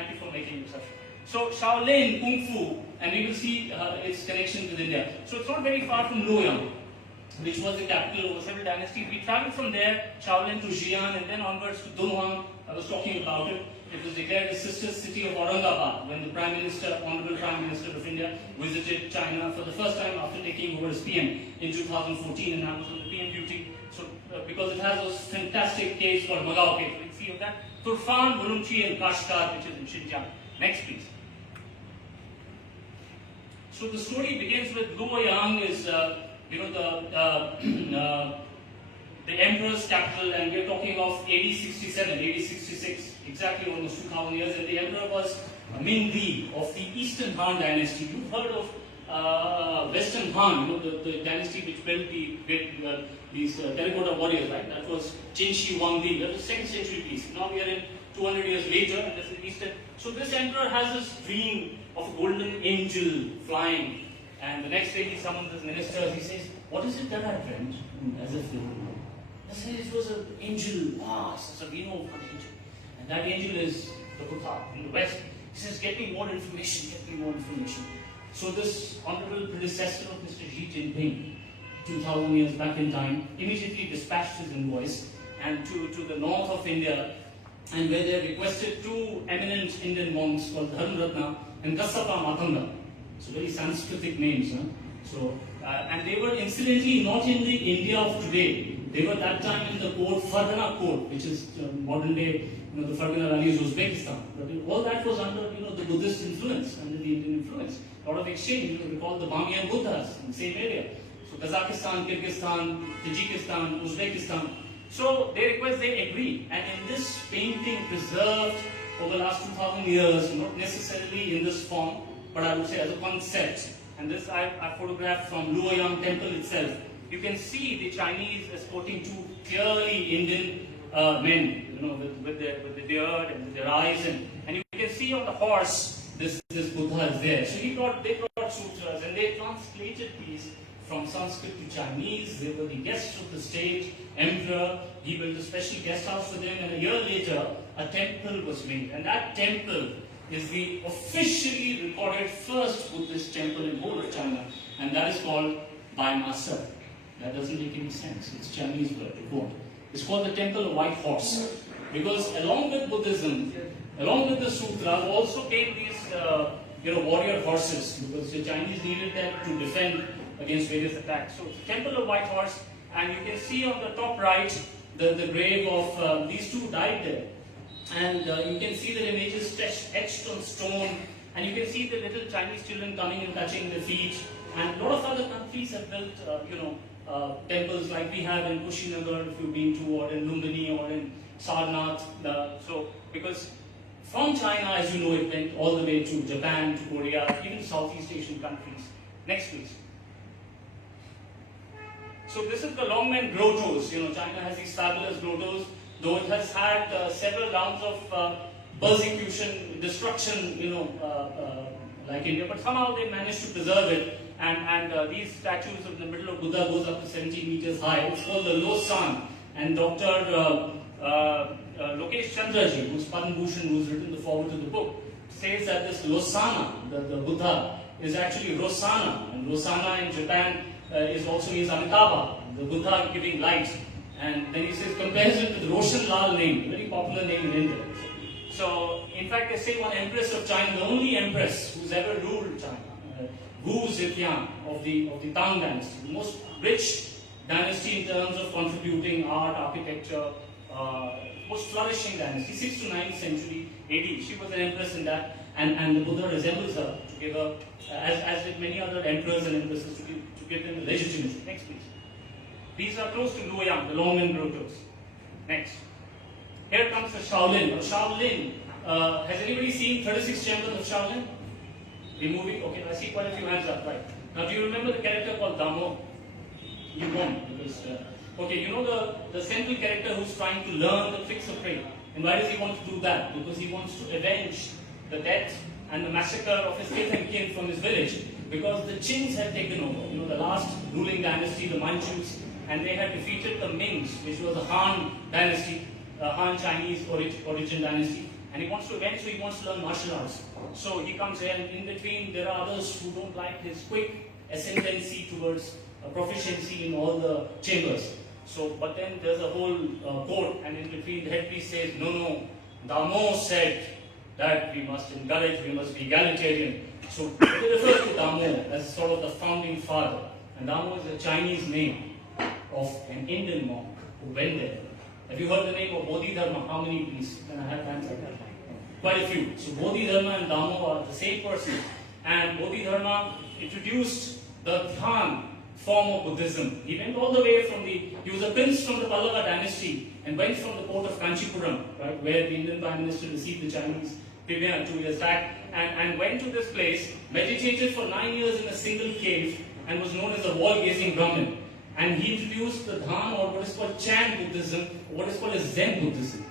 Thank you for making it such. So Shaolin Kung Fu, and we will see its connection with India. So it's not very far from Luoyang, which was the capital of several dynasties. We traveled from there, Shaolin to Xi'an, and then onwards to Dunhuang. I was talking about it. It was declared a sister city of Aurangabad when the Prime Minister, Honorable Prime Minister of India, visited China for the first time after taking over as PM in 2014, and I was on the PM duty. So, because it has those fantastic caves called Magao Cave, you can see of that. Turfan, Urumqi, and Kashgar, which is in Xinjiang. Next, please. So the story begins with Luoyang is, the emperor's capital, and we're talking of AD 67, AD 66, exactly almost 2000 years, and the emperor was Ming Di of the Eastern Han dynasty. You've heard of Western Han, the dynasty which built these terracotta warriors, right? That was Qin Shi Huangdi, that was 2nd century piece. Now we are in 200 years later, and this is Eastern. So this emperor has this dream of a golden angel flying, and the next day he summons his ministers. He says, "What is it that I dreamt?" As if they would know. I said, "It was an angel." So we know of an angel, and that angel is the Buddha in the West. He says, "Get me more information. Get me more information." So this honorable predecessor of Mr. Xi Jinping, 2000 years back in time, immediately dispatched his envoys and to the north of India, and where they requested two eminent Indian monks called Dharmratna and Kassapa Matanga. So very Sanskritic names. Huh? So, and they were incidentally not in the India of today. They were that time in the court, Fargana court, which is modern day, the Fargana Valley is Uzbekistan. But all that was under, the Buddhist influence, under the Indian influence. A lot of exchange, we call the Bamiyan Buddhas in the same area. So Kazakhstan, Kyrgyzstan, Tajikistan, Uzbekistan. So they request, they agree. And in this painting preserved over the last 2000 years, not necessarily in this form, but I would say as a concept. And this I photographed from Luoyang temple itself. You can see the Chinese escorting two clearly Indian men, with the beard and with their eyes, and you can see on the horse this Buddha is there. So they brought sutras, and they translated these from Sanskrit to Chinese. They were the guests of the state, emperor. He built a special guest house for them, and a year later, a temple was made, and that temple is the officially recorded first Buddhist temple in whole of China, and that is called Baimasa. That doesn't make any sense. It's Chinese word. It's called the Temple of White Horse, because along with Buddhism, along with the sutra, also came these warrior horses, because the Chinese needed them to defend against various attacks. So it's the Temple of White Horse, and you can see on the top right the grave of these two died there. And you can see the images etched on stone, and you can see the little Chinese children coming and touching their feet. And a lot of other countries have built, temples like we have in Kushinagar, if you've been to, or in Lumbini, or in Sarnath. Because from China, as you know, it went all the way to Japan, to Korea, even Southeast Asian countries. Next, please. So this is the Longmen grottos. China has these fabulous grottos, though it has had several rounds of persecution, destruction, like India, but somehow they managed to preserve it. And these statues in the middle of Buddha goes up to 17 meters high. It's called the Losan. And Dr. Lokesh Chandraji, who's Padma Bhushan, who's written the foreword to the book, says that this Losana, the Buddha, is actually Rosana. And Rosana in Japan is also means Amitabha, the Buddha giving light. And then he says, compares it with Roshan Lal name, a very popular name in India. So, in fact, they say one empress of China, the only empress who's ever ruled China, Wu Zetian of the Tang dynasty, the most rich dynasty in terms of contributing art, architecture, most flourishing dynasty, 6th to 9th century AD. She was an empress in that, and the Buddha resembles her to give her, as did many other emperors and empresses, to give them the legitimacy. Next, please. These are close to Luoyang, the Longmen grottos. Next. Here comes the Shaolin. Shaolin. Has anybody seen 36 Chambers of Shaolin? The movie? Okay, I see quite a few hands up, right. Now, do you remember the character called Damo? You won't, because, okay, the central character who's trying to learn the tricks of trade. And why does he want to do that? Because he wants to avenge the death and the massacre of his kith and kin from his village. Because the Qings had taken over, the last ruling dynasty, the Manchus, and they had defeated the Mings, which was the Han dynasty, Han Chinese origin dynasty. and he wants to learn martial arts. So he comes here, and in between there are others who don't like his quick ascendancy towards proficiency in all the chambers. So, but then there's a whole court, and in between the headpiece says, no, Damo said that we must encourage, we must be egalitarian. So they refer to Damo as sort of the founding father. And Damo is a Chinese name of an Indian monk who went there. Have you heard the name of Bodhidharma? How many, please? Can I have hands like that? Quite a few. So Bodhidharma and Damo are the same person. And Bodhidharma introduced the Dhyan form of Buddhism. He went all the way he was a prince from the Pallava dynasty and went from the port of Kanchipuram, right, where the Indian Prime Minister received the Chinese plebeian 2 years back, and went to this place, meditated for 9 years in a single cave, and was known as the wall-gazing Brahmin. And he introduced the Dhyan, or what is called Chan Buddhism, or what is called as Zen Buddhism,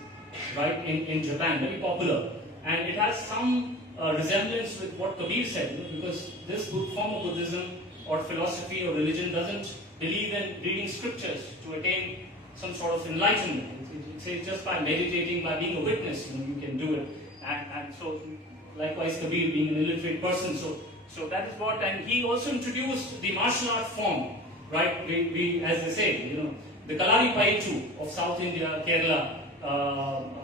right, in Japan, very popular. And it has some resemblance with what Kabir said, because this form of Buddhism or philosophy or religion doesn't believe in reading scriptures to attain some sort of enlightenment. It says just by meditating, by being a witness, you can do it. And so, likewise, Kabir being an illiterate person, so that is what. And he also introduced the martial art form, right? We as they say, the Kalari Paichu of South India, Kerala.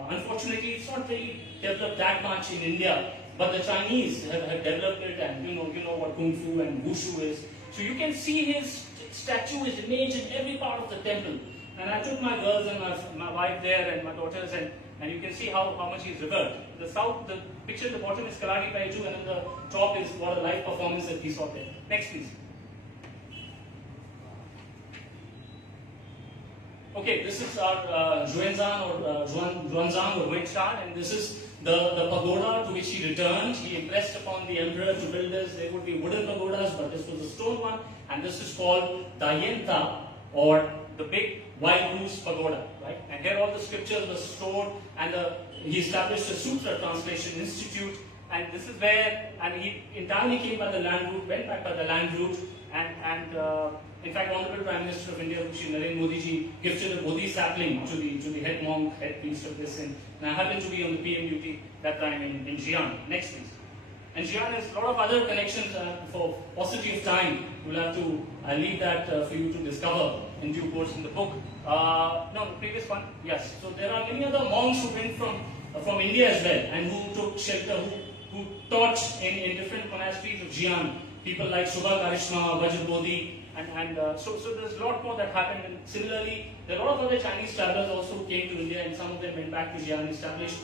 Unfortunately, it's not really developed that much in India, but the Chinese have developed it, and you know what Kung Fu and Wushu is. So you can see his statue, his image in every part of the temple. And I took my girls and my wife there and my daughters, and you can see how much he's revered. The picture at the bottom is Kalari Paichu, and on the top is what a live performance that he saw there. Next, please. Okay, this is our Xuanzang or Weishan, and this is the pagoda to which he returned. He impressed upon the emperor to build this. There would be wooden pagodas, but this was a stone one, and this is called Dayenta, or the big wild goose pagoda, right? And here all the scriptures were stored, and he established a sutra translation institute, and this is where, and he entirely came by the land route, went back by the land route, and in fact, Honorable Prime Minister of India, Shri Narendra Modi ji, gifted a Bodhi sapling to the head monk, head priest of this, and I happened to be on the PM duty that time in Xi'an. Next, please. And Xi'an has a lot of other connections. For paucity of time, we'll have to leave that for you to discover in due course in the book. No, the previous one. Yes. So there are many other monks who went from India as well, and who took shelter, who taught in different monasteries of Xi'an. People like Subha Karishma, Vajrabodhi, and so there's a lot more that happened. And similarly, there are a lot of other Chinese travelers also who came to India, and some of them went back to Xi'an and established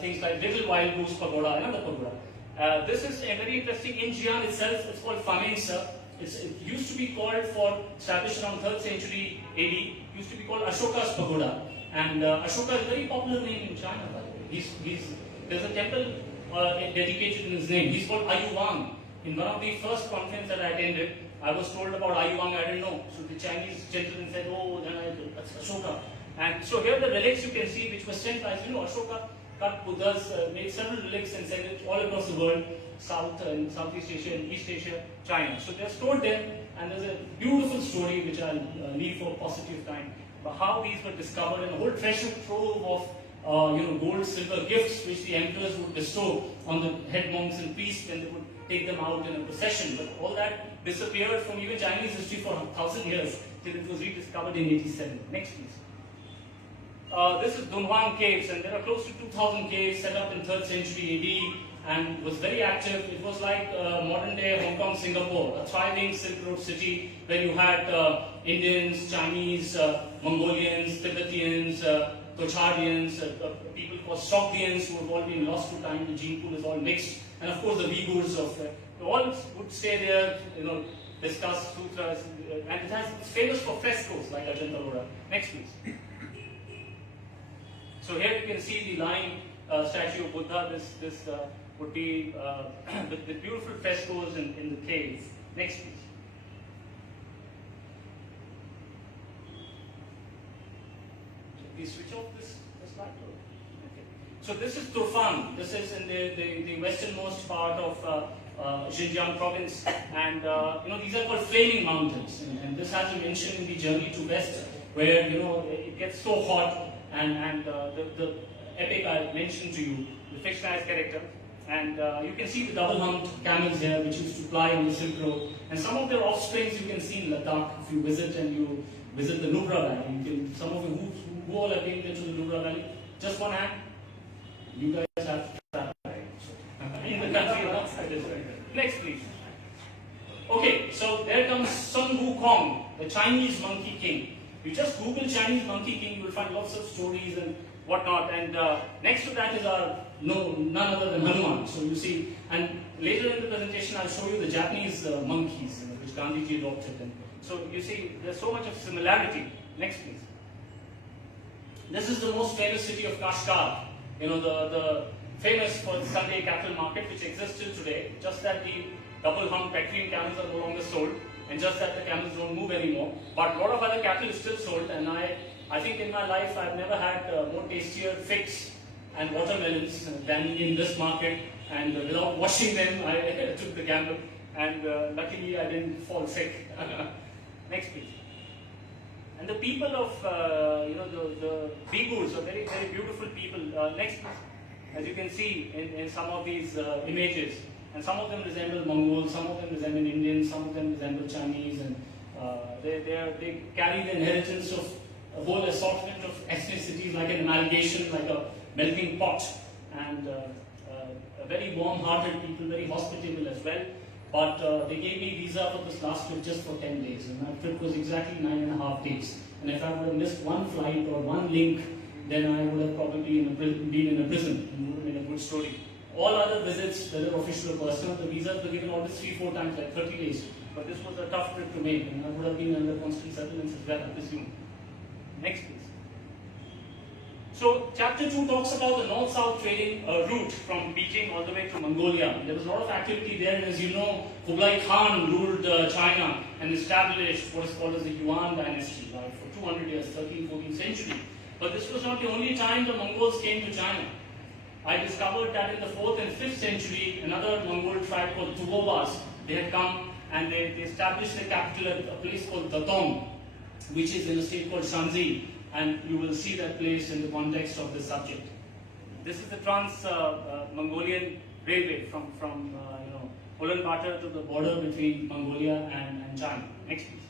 things like Little Wild Goose Pagoda, another pagoda. This is a very interesting. In Xi'an itself, it's called Famengse. It used to be called, for established around 3rd century AD, used to be called Ashoka's Pagoda. And Ashoka is a very popular name in China, by the way. There's a temple dedicated in his name. He's called Ayuwang. In one of the first conferences that I attended, I was told about Ayuwang, I didn't know. So the Chinese gentleman said, oh, that's Ashoka. And so here are the relics you can see, which were sent by, Ashoka cut Buddhas, made several relics and sent it all across the world, South and Southeast Asia and East Asia, China. So they're stored there, and there's a beautiful story which I'll leave for paucity of time, about how these were discovered, and a whole treasure trove of gold, silver gifts which the emperors would bestow on the head monks and priests when they would take them out in a procession. But all that disappeared from even Chinese history for 1,000 years till it was rediscovered in 87. Next, please. This is Dunhuang Caves, and there are close to 2,000 caves set up in 3rd century AD, and was very active. It was like modern day Hong Kong, Singapore, a thriving Silk Road city where you had Indians, Chinese, Mongolians, Tibetans, Tocharians, people called Sogdians who have all been lost to time. The gene pool is all mixed, and of course the Uyghurs all would stay there, discuss sutras, and it's famous for frescoes like Ajanta Ellora. Next, please. So here you can see the lying statue of Buddha. This would be the beautiful frescoes in the cave. Next, please. Please switch off this light. Okay. So this is Turfan. This is in the westernmost part of Xinjiang province, and these are called flaming mountains. And this has been mentioned in the journey to west, where it gets so hot, and the epic I mentioned to you the fictionalized character. And you can see the double-humped camels here, which used to ply on the Silk Road. And some of their offsprings you can see in Ladakh. If you visit and you visit the Nubra Valley, you can, some of you who all have been to the Nubra Valley, just one hand. You guys have that right. In the country outside as well. Next, please. Okay, so there comes Sun Wukong, the Chinese Monkey King. You just Google Chinese Monkey King, you will find lots of stories and whatnot. And next to that is none other than Hanuman. So you see, and later in the presentation, I'll show you the Japanese monkeys, which Gandhiji adopted. And so you see, there's so much of similarity. Next, please. This is the most famous city of Kashgar. The famous for the Sunday cattle market, which exists till today. Just that the double-humped Bactrian camels are no longer sold, and just that the camels don't move anymore. But a lot of other cattle is still sold, and I think in my life I've never had more tastier figs and watermelons than in this market. And without washing them, I took the gamble, and luckily I didn't fall sick. Next, please. And the people of the Uyghurs are very, very beautiful people. Next, as you can see in some of these images, and some of them resemble Mongols, some of them resemble Indians, some of them resemble Chinese, and they carry the inheritance of a whole assortment of ethnicities, like an amalgamation, like a melting pot, and very warm-hearted people, very hospitable as well. But they gave me visa for this last trip just for 10 days, and my trip was exactly 9.5 days. And if I would have missed one flight or one link, then I would have probably been in a prison, and would have been a good story. All other visits, whether official or personal, the visas were given always 3-4 times, like 30 days. But this was a tough trip to make, and I would have been under constant surveillance as well, I presume. Next, please. So, chapter 2 talks about the north-south trading route from Beijing all the way to Mongolia. There was a lot of activity there, and as you know, Kublai Khan ruled China and established what is called as the Yuan dynasty, right, for 200 years, 13th, 14th century. But this was not the only time the Mongols came to China. I discovered that in the 4th and 5th century, another Mongol tribe called Tugobas, they had come and they established their capital at a place called Datong, which is in a state called Shanxi. And you will see that place in the context of this subject. This is the Trans-Mongolian Railway from Ulaanbaatar to the border between Mongolia and China. Next, please.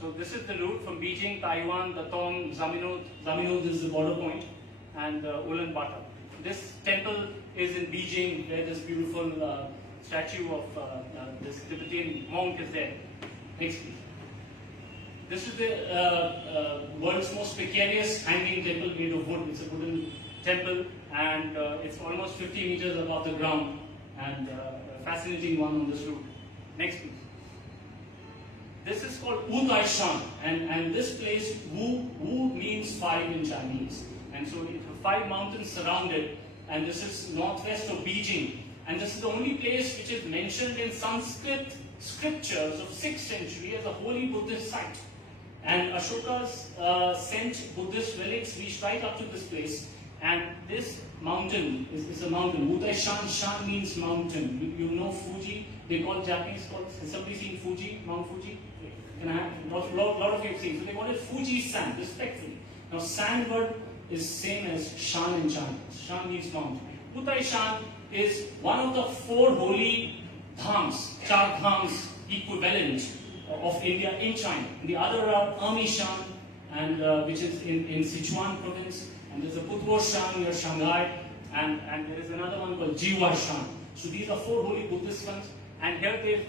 So this is the route from Beijing, Taiwan, Datong, Zaminod. Zaminod is the border point, and Ulaanbaatar. This temple is in Beijing, where this beautiful statue of this Tibetan monk is there. Next, please. This is the world's most precarious hanging temple made of wood. It's a wooden temple, and it's almost 50 meters above the ground, and a fascinating one on this route. Next, please. This is called Wu Tai Shan, and this place, Wu means 5 in Chinese. And so it's 5 mountains surrounded, and this is northwest of Beijing. And this is the only place which is mentioned in Sanskrit scriptures of 6th century as a holy Buddhist site. And Ashoka's sent Buddhist relics reached right up to this place. And this mountain is a mountain. Wu Tai Shan, Shan means mountain. You know Fuji? They call Japanese, has somebody seen Fuji, Mount Fuji? Can I have, a lot of you have seen. So they call it Fuji-san, respectfully. Now, san word is same as Shan in Chinese. Shan means mountain. Wu Tai Shan is one of the 4 holy dhams, char dhams equivalent of India in China. The other are Ami Shan, and which is in Sichuan province, and there's a Putro Shan near Shanghai, and there is another one called Jiwa Shan. So these are 4 holy Buddhist ones, and here they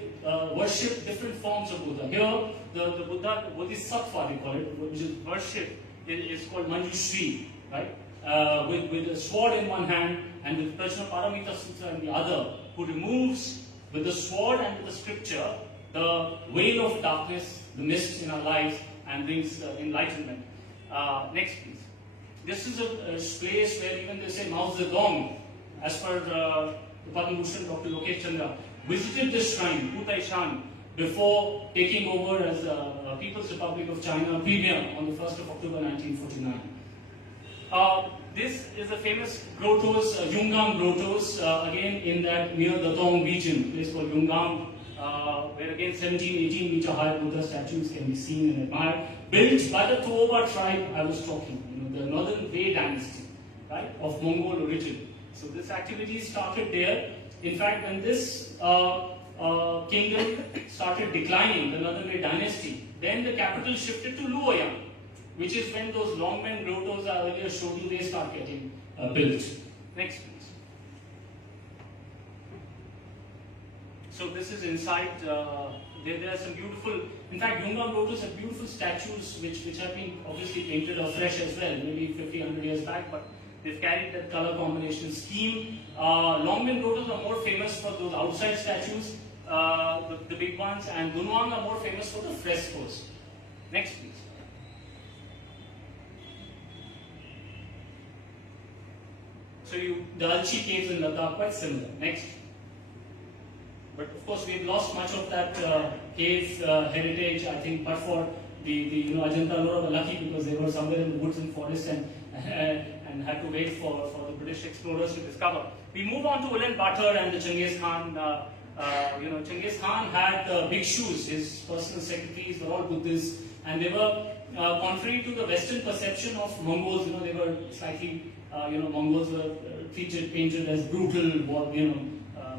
worship different forms of Buddha. Here, the Buddha, the Bodhisattva they call it, which is worship, is called Manjushri, right? With a sword in one hand and with Prajna Paramita Sutra in the other, who removes with the sword and with the scripture the veil of darkness, the mist in our lives, and brings enlightenment. Next, please. This is a place where even they say Mao Zedong, as per the Padma Bhushan Dr. Lokesh Chandra, visited this shrine, Wu Tai Shan, before taking over as the People's Republic of China premier on the 1st of October 1949. This is a famous grottos, Yungang grottos, again in that near the Datong region, place called Yungang, where again 17-18 meter high Buddha statues can be seen and admired, built by the Tuoba tribe I was talking, the northern Wei dynasty. right, of Mongol origin. So this activity started there. In fact, when this kingdom started declining, the Nagadri dynasty, then the capital shifted to Luoyang, which is when those Longmen grottos I earlier showed you, they start getting built. Next, please. So this is inside. There are some beautiful. In fact, Yungan grottos have beautiful statues which have been obviously painted afresh as well, maybe 50, 100 years back, but they've carried that color combination scheme. Longmen grottos are more famous for those outside statues, the big ones, and Dunhuang are more famous for the frescoes. Next, please. So the Alchi caves in Ladakh quite similar. Next. But of course, we've lost much of that cave heritage. I think, but for the Ajanta Ellora were lucky because they were somewhere in the woods and forest and had to wait for the British explorers to discover. We move on to Ulaanbaatar and the Genghis Khan. Genghis Khan had bhikshus. His personal secretaries were all Buddhists, and they were contrary to the Western perception of Mongols. They were slightly, Mongols were painted as brutal,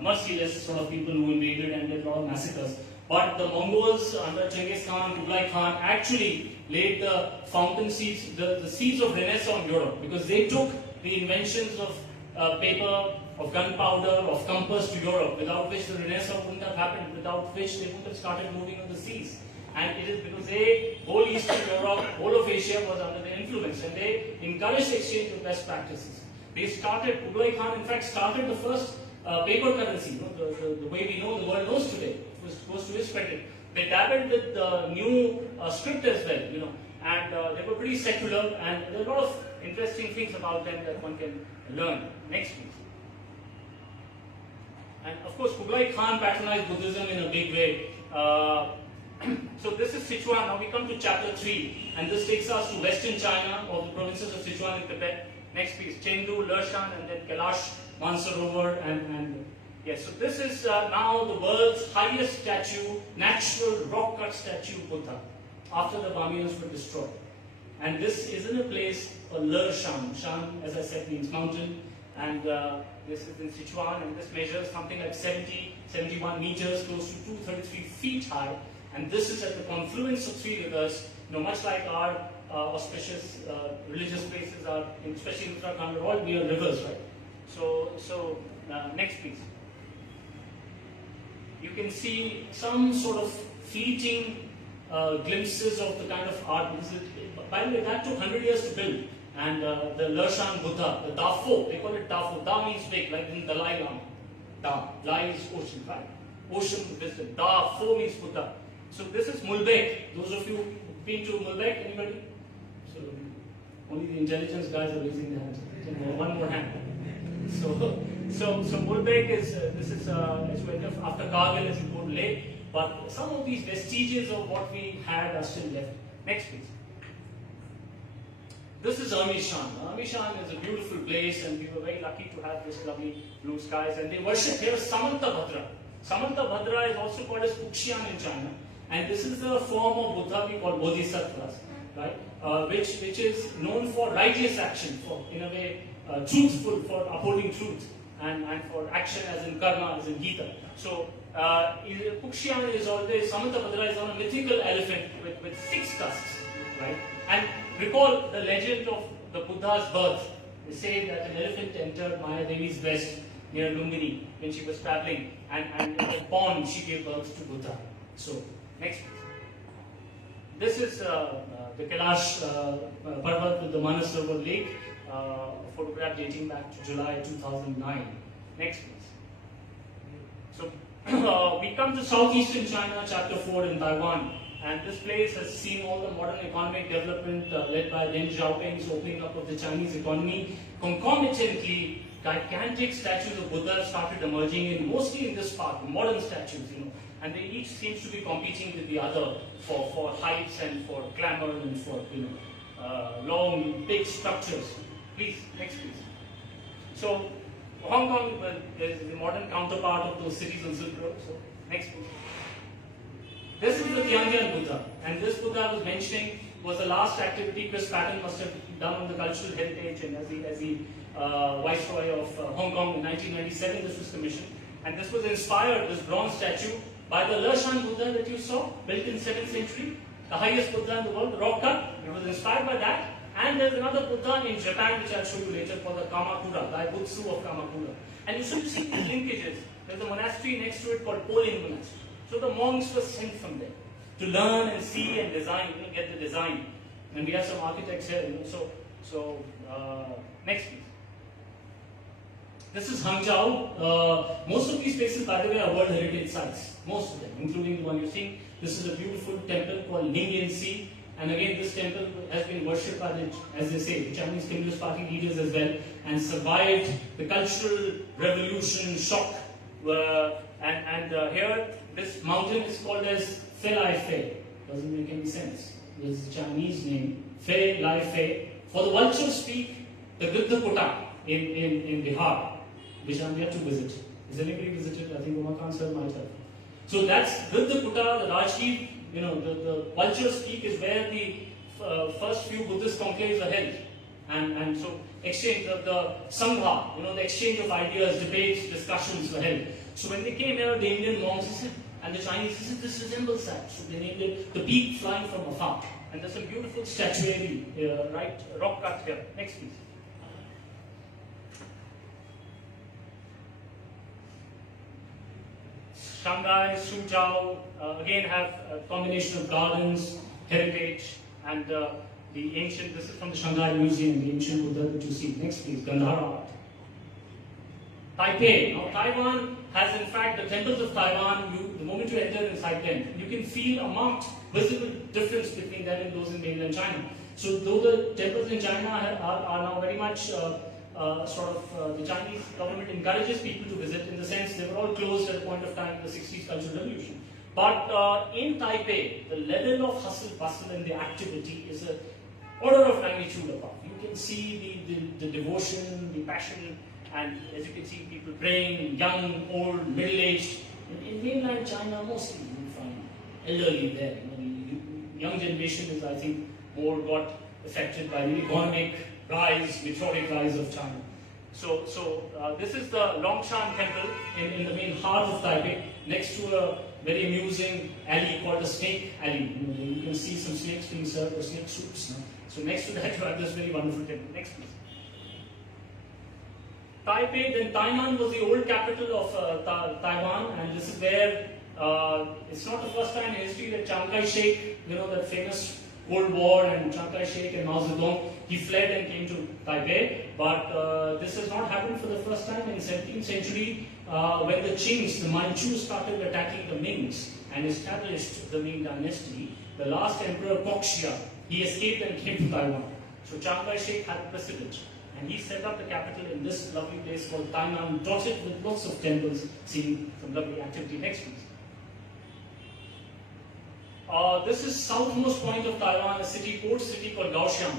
merciless sort of people who invaded and did a lot of massacres. But the Mongols under Genghis Khan, Kublai Khan actually laid the fountain seeds, the seeds of Renaissance in Europe, because they took the inventions of paper, of gunpowder, of compass to Europe, without which the Renaissance wouldn't have happened, without which they wouldn't have started moving on the seas. And it is because whole Eastern Europe, whole of Asia was under their influence, and they encouraged the exchange of best practices. Kublai Khan in fact started the first paper currency, the way we know the world knows today. It was to his credit. They dabbled with the new script as well, and they were pretty secular, and there are a lot of interesting things about them that one can learn. Next, please. And of course, Kublai Khan patronized Buddhism in a big way. So this is Sichuan. Now we come to chapter 3, and this takes us to Western China, or the provinces of Sichuan and Tibet. Next, please. Chengdu, Leshan, and then Kailash, Mansarovar, and yes. So this is now the world's highest statue, natural rock-cut statue of Buddha, after the Bamians were destroyed. And this is in a place called Leshan. Shan, as I said, means mountain, and this is in Sichuan, and this measures something like 71 meters, close to 233 feet high. And this is at the confluence of three rivers, much like our auspicious religious places are, especially in Uttarakhand, are all near rivers, right? So next, please. You can see some sort of fleeting glimpses of the kind of art. By the way, that took 100 years to build. And the Leshan Buddha, the Dafo, they call it Dafo. Da means big, like in Dalai Lama. Da, Lai is ocean, right? Ocean wisdom. Dafo means Buddha. So this is Mulbek. Those of you who've been to Mulbek, anybody? So only the intelligence guys are raising their hands. So one more hand. So Mulbek is it's after Kargil is important lake, but some of these vestiges of what we had are still left. Next, please. This is Ermishan. Ermishan is a beautiful place, and we were very lucky to have this lovely blue skies. And they worship here Samanta Bhadra. Samanta Bhadra is also called as Puxian in China. And this is the form of Buddha we call Bodhisattvas, right? Which is known for righteous action, for in a way truthful, for upholding truth, and for action as in karma, as in Gita. So Puxian is always, Samanta Bhadra is on a mythical elephant with 6 tusks, right? And recall the legend of the Buddha's birth. They say that an elephant entered Maya Devi's breast near Lumbini when she was traveling, and in the pond she gave birth to Buddha. So next, this is the Kailash Parvat with the Manasarovar Lake, a photograph dating back to July 2009. Next, please. So we come to southeastern China, chapter 4 in Taiwan, and this place has seen all the modern economic development led by Deng Xiaoping's opening up of the Chinese economy. Concomitantly, gigantic statues of Buddha started emerging mostly in this part, modern statues, and they each seems to be competing with the other for heights and for glamour and for long, big structures. Please, next please. So Hong Kong is the modern counterpart of those cities on Silk Road. So next please. This is the Tiantian Buddha, and this Buddha I was mentioning was the last activity Chris Patton must have done on the cultural heritage, and as he Viceroy of Hong Kong in 1997. This was commissioned, and this was inspired, this bronze statue, by the Leshan Buddha that you saw, built in 7th century, the highest Buddha in the world, the rock cut. It was inspired by that. And there's another Buddha in Japan, which I'll show you later, called the Kamakura, Daibutsu of Kamakura. And you should see these linkages. There's a monastery next to it called Poling Monastery. So the monks were sent from there to learn and see and design, get the design. And we have some architects here, next please. This is Hangzhou. Most of these places, by the way, are World Heritage Sites. Most of them, including the one you're seeing. This is a beautiful temple called Ningyan-si. And again, this temple has been worshipped by the, as they say, the Chinese Communist Party leaders as well, and survived the Cultural Revolution shock. Here, this mountain is called as Fe Lai Fe. Doesn't make any sense. It's the Chinese name, Fe Lai Fe. For the vultures speak the Gridha in Bihar, which I'm yet to visit. Has anybody visited? I think Umakant sir might have. So that's Gridha, the Rajgir. The vultures peak is where the first few Buddhist conclaves are held. And so exchange of the Sangha, the exchange of ideas, debates, discussions were held. So when they came here, the Indian monks said, and the Chinese said, this resembles that. So they named it the peak flying from afar. And there's some beautiful statuary, rock cut here. Next please. Shanghai, Suzhou, again have a combination of gardens, heritage, and the ancient, this is from the Shanghai Museum, the ancient Buddha that you see. Next please, Gandhara art. Taipei. Now Taiwan has in fact, the temples of Taiwan, the moment you enter inside them, you can feel a marked, visible difference between them and those in mainland China. So though the temples in China are now very much the Chinese government encourages people to visit, in the sense they were all closed at a point of time in the 60s Cultural Revolution. But in Taipei, the level of hustle, bustle and the activity is an order of magnitude above. You can see the devotion, the passion, and as you can see, people praying, young, old, middle-aged. In mainland China, mostly you find elderly there. The young generation is, I think, more got affected by the economic rise, meteoric rise of China. So this is the Longshan Temple in the main heart of Taipei, next to a very amusing alley called the Snake Alley. You can see some snakes being served, or snake soups. So next to that you have this very wonderful temple. Next please. Taipei, then Tainan was the old capital of Taiwan, and this is where it's not the first time in history that Chiang Kai-shek, that famous Cold War, and Chiang Kai-shek and Mao Zedong, he fled and came to Taipei. But this has not happened for the first time. In the 17th century, when the Qings, the Manchus, started attacking the Mings and established the Ming dynasty, the last emperor Koxia, he escaped and came to Taiwan. So Chiang Kai-shek had a precedent, and he set up the capital in this lovely place called Tainan, dotted with lots of temples, seeing some lovely activity. Next please. This is southmost point of Taiwan, a port city called Kaohsiung,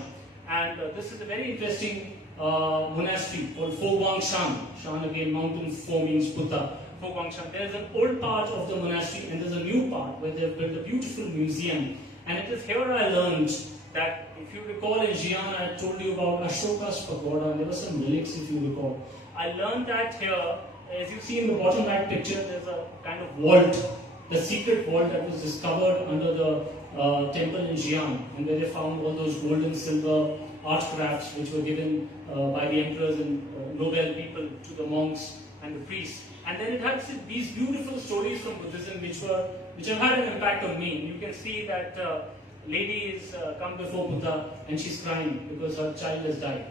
and this is a very interesting monastery called Fo Guangshan. Shan again, mountain, Fo means Buddha. Fo Guangshan. There's an old part of the monastery and there's a new part where they've built a beautiful museum. And it is here I learned that, if you recall in Xi'an, I told you about Ashoka's pagoda, and there were some relics if you recall. I learned that here, as you see in the bottom right picture, there's a kind of vault, the secret vault that was discovered under the temple in Xi'an, and where they found all those gold and silver art crafts which were given by the emperors and noble people to the monks and the priests. And then it has these beautiful stories from Buddhism which have had an impact on me. You can see that lady is come before Buddha and she's crying because her child has died.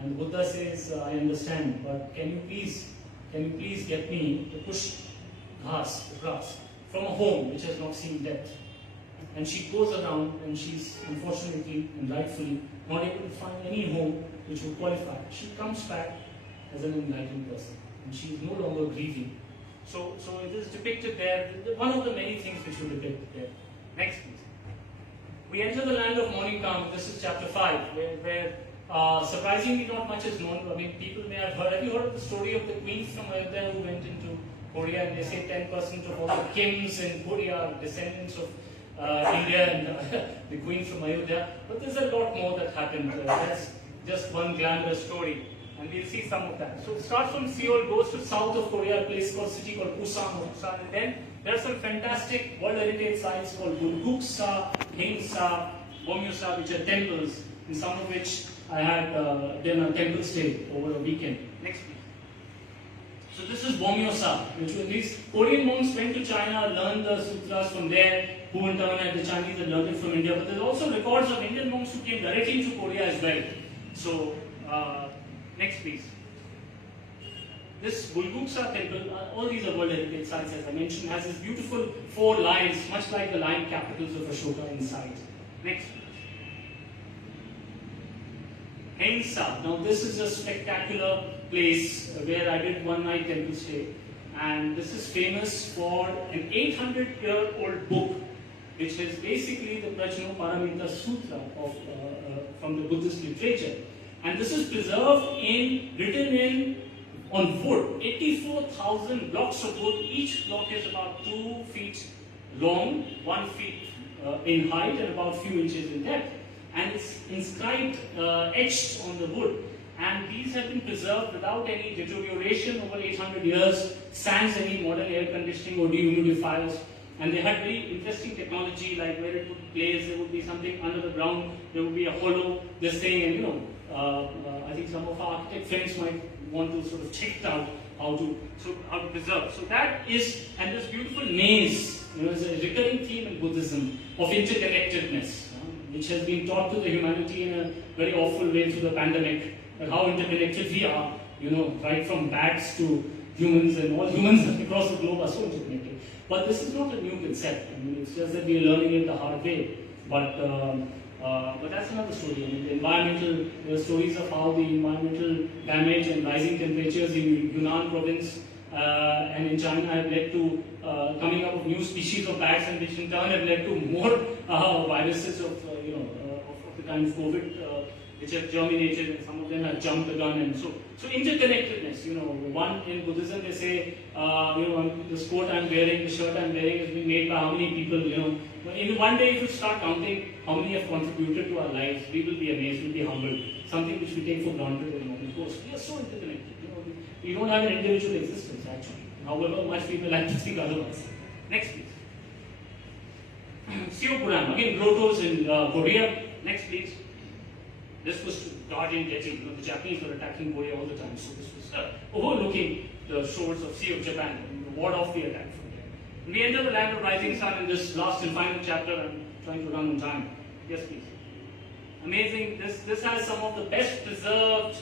And Buddha says, I understand, but can you please get me to push grass from a home which has not seen death? And she goes around and she's unfortunately and rightfully not able to find any home which would qualify. She comes back as an enlightened person and she is no longer grieving. So it is depicted there, one of the many things which we depict there. Next please. We enter the land of morning calm. This is chapter 5, where surprisingly not much is known. I mean, people may have heard. Have you heard of the story of the queen from Ayodhya who went into Korea, and they say 10% of all the Kims in Korea are descendants of India and the queen from Ayodhya? But there's a lot more that happened. That's just one glamorous story. And we'll see some of that. So it starts from Seoul, goes to south of Korea, a place called city called Busan or Busan, and then there are some fantastic World Heritage sites called Bulguksa, Haengsa, Bomyosa, which are temples, in some of which I had done a temple stay over a weekend. Next please. So this is Bomyosa, which was these Korean monks went to China, learned the sutras from there, who in turn had the Chinese had learned it from India. But there's also records of Indian monks who came directly to Korea as well. So next please. This Bulguksa temple, all these are World Heritage sites as I mentioned, has this beautiful 4 lions, much like the lion capitals of Ashoka inside. Next. Haengsa. Now this is a spectacular place where I did one night temple stay, and this is famous for an 800-year-old book, which is basically the Prajnaparamita Sutra of, from the Buddhist literature. And this is preserved written on wood, 84,000 blocks of wood. Each block is about 2 feet long, 1 feet in height, and about a few inches in depth. And it's inscribed, etched on the wood. And these have been preserved without any deterioration over 800 years, sans any modern air conditioning or dehumidifiers. And they had very interesting technology, like where it would place, there would be something under the ground, there would be a hollow, this thing, and I think some of our architect friends might want to sort of check it out how to preserve. So that is, and this beautiful maze, is a recurring theme in Buddhism of interconnectedness, which has been taught to the humanity in a very awful way through the pandemic, and how interconnected we are, right from bats to humans, and all humans across the globe are so interconnected. But this is not a new concept. It's just that we are learning it the hard way. But that's another story. The environmental stories of how the environmental damage and rising temperatures in Yunnan province and in China have led to coming up of new species of bats, and which in turn have led to more viruses of the kind of COVID which have germinated, and some of them have jumped the gun. And so interconnectedness. One in Buddhism they say, this coat I'm wearing, the shirt I'm wearing has been made by how many people. In one day, if you start counting how many have contributed to our lives, we will be amazed, we'll be humbled. Something which we take for granted in modern course. We are so interconnected. We don't have an individual existence actually. However much people like to think otherwise. Next please. Seopuram, again grottos in Korea. Next please. This was guarding Jetty. The Japanese were attacking Korea all the time. So this was overlooking the shores of Sea of Japan, and ward off the attack from there. And we enter the land of rising sun in this last and final chapter. I'm trying to run on time. Yes, please. Amazing. This has some of the best preserved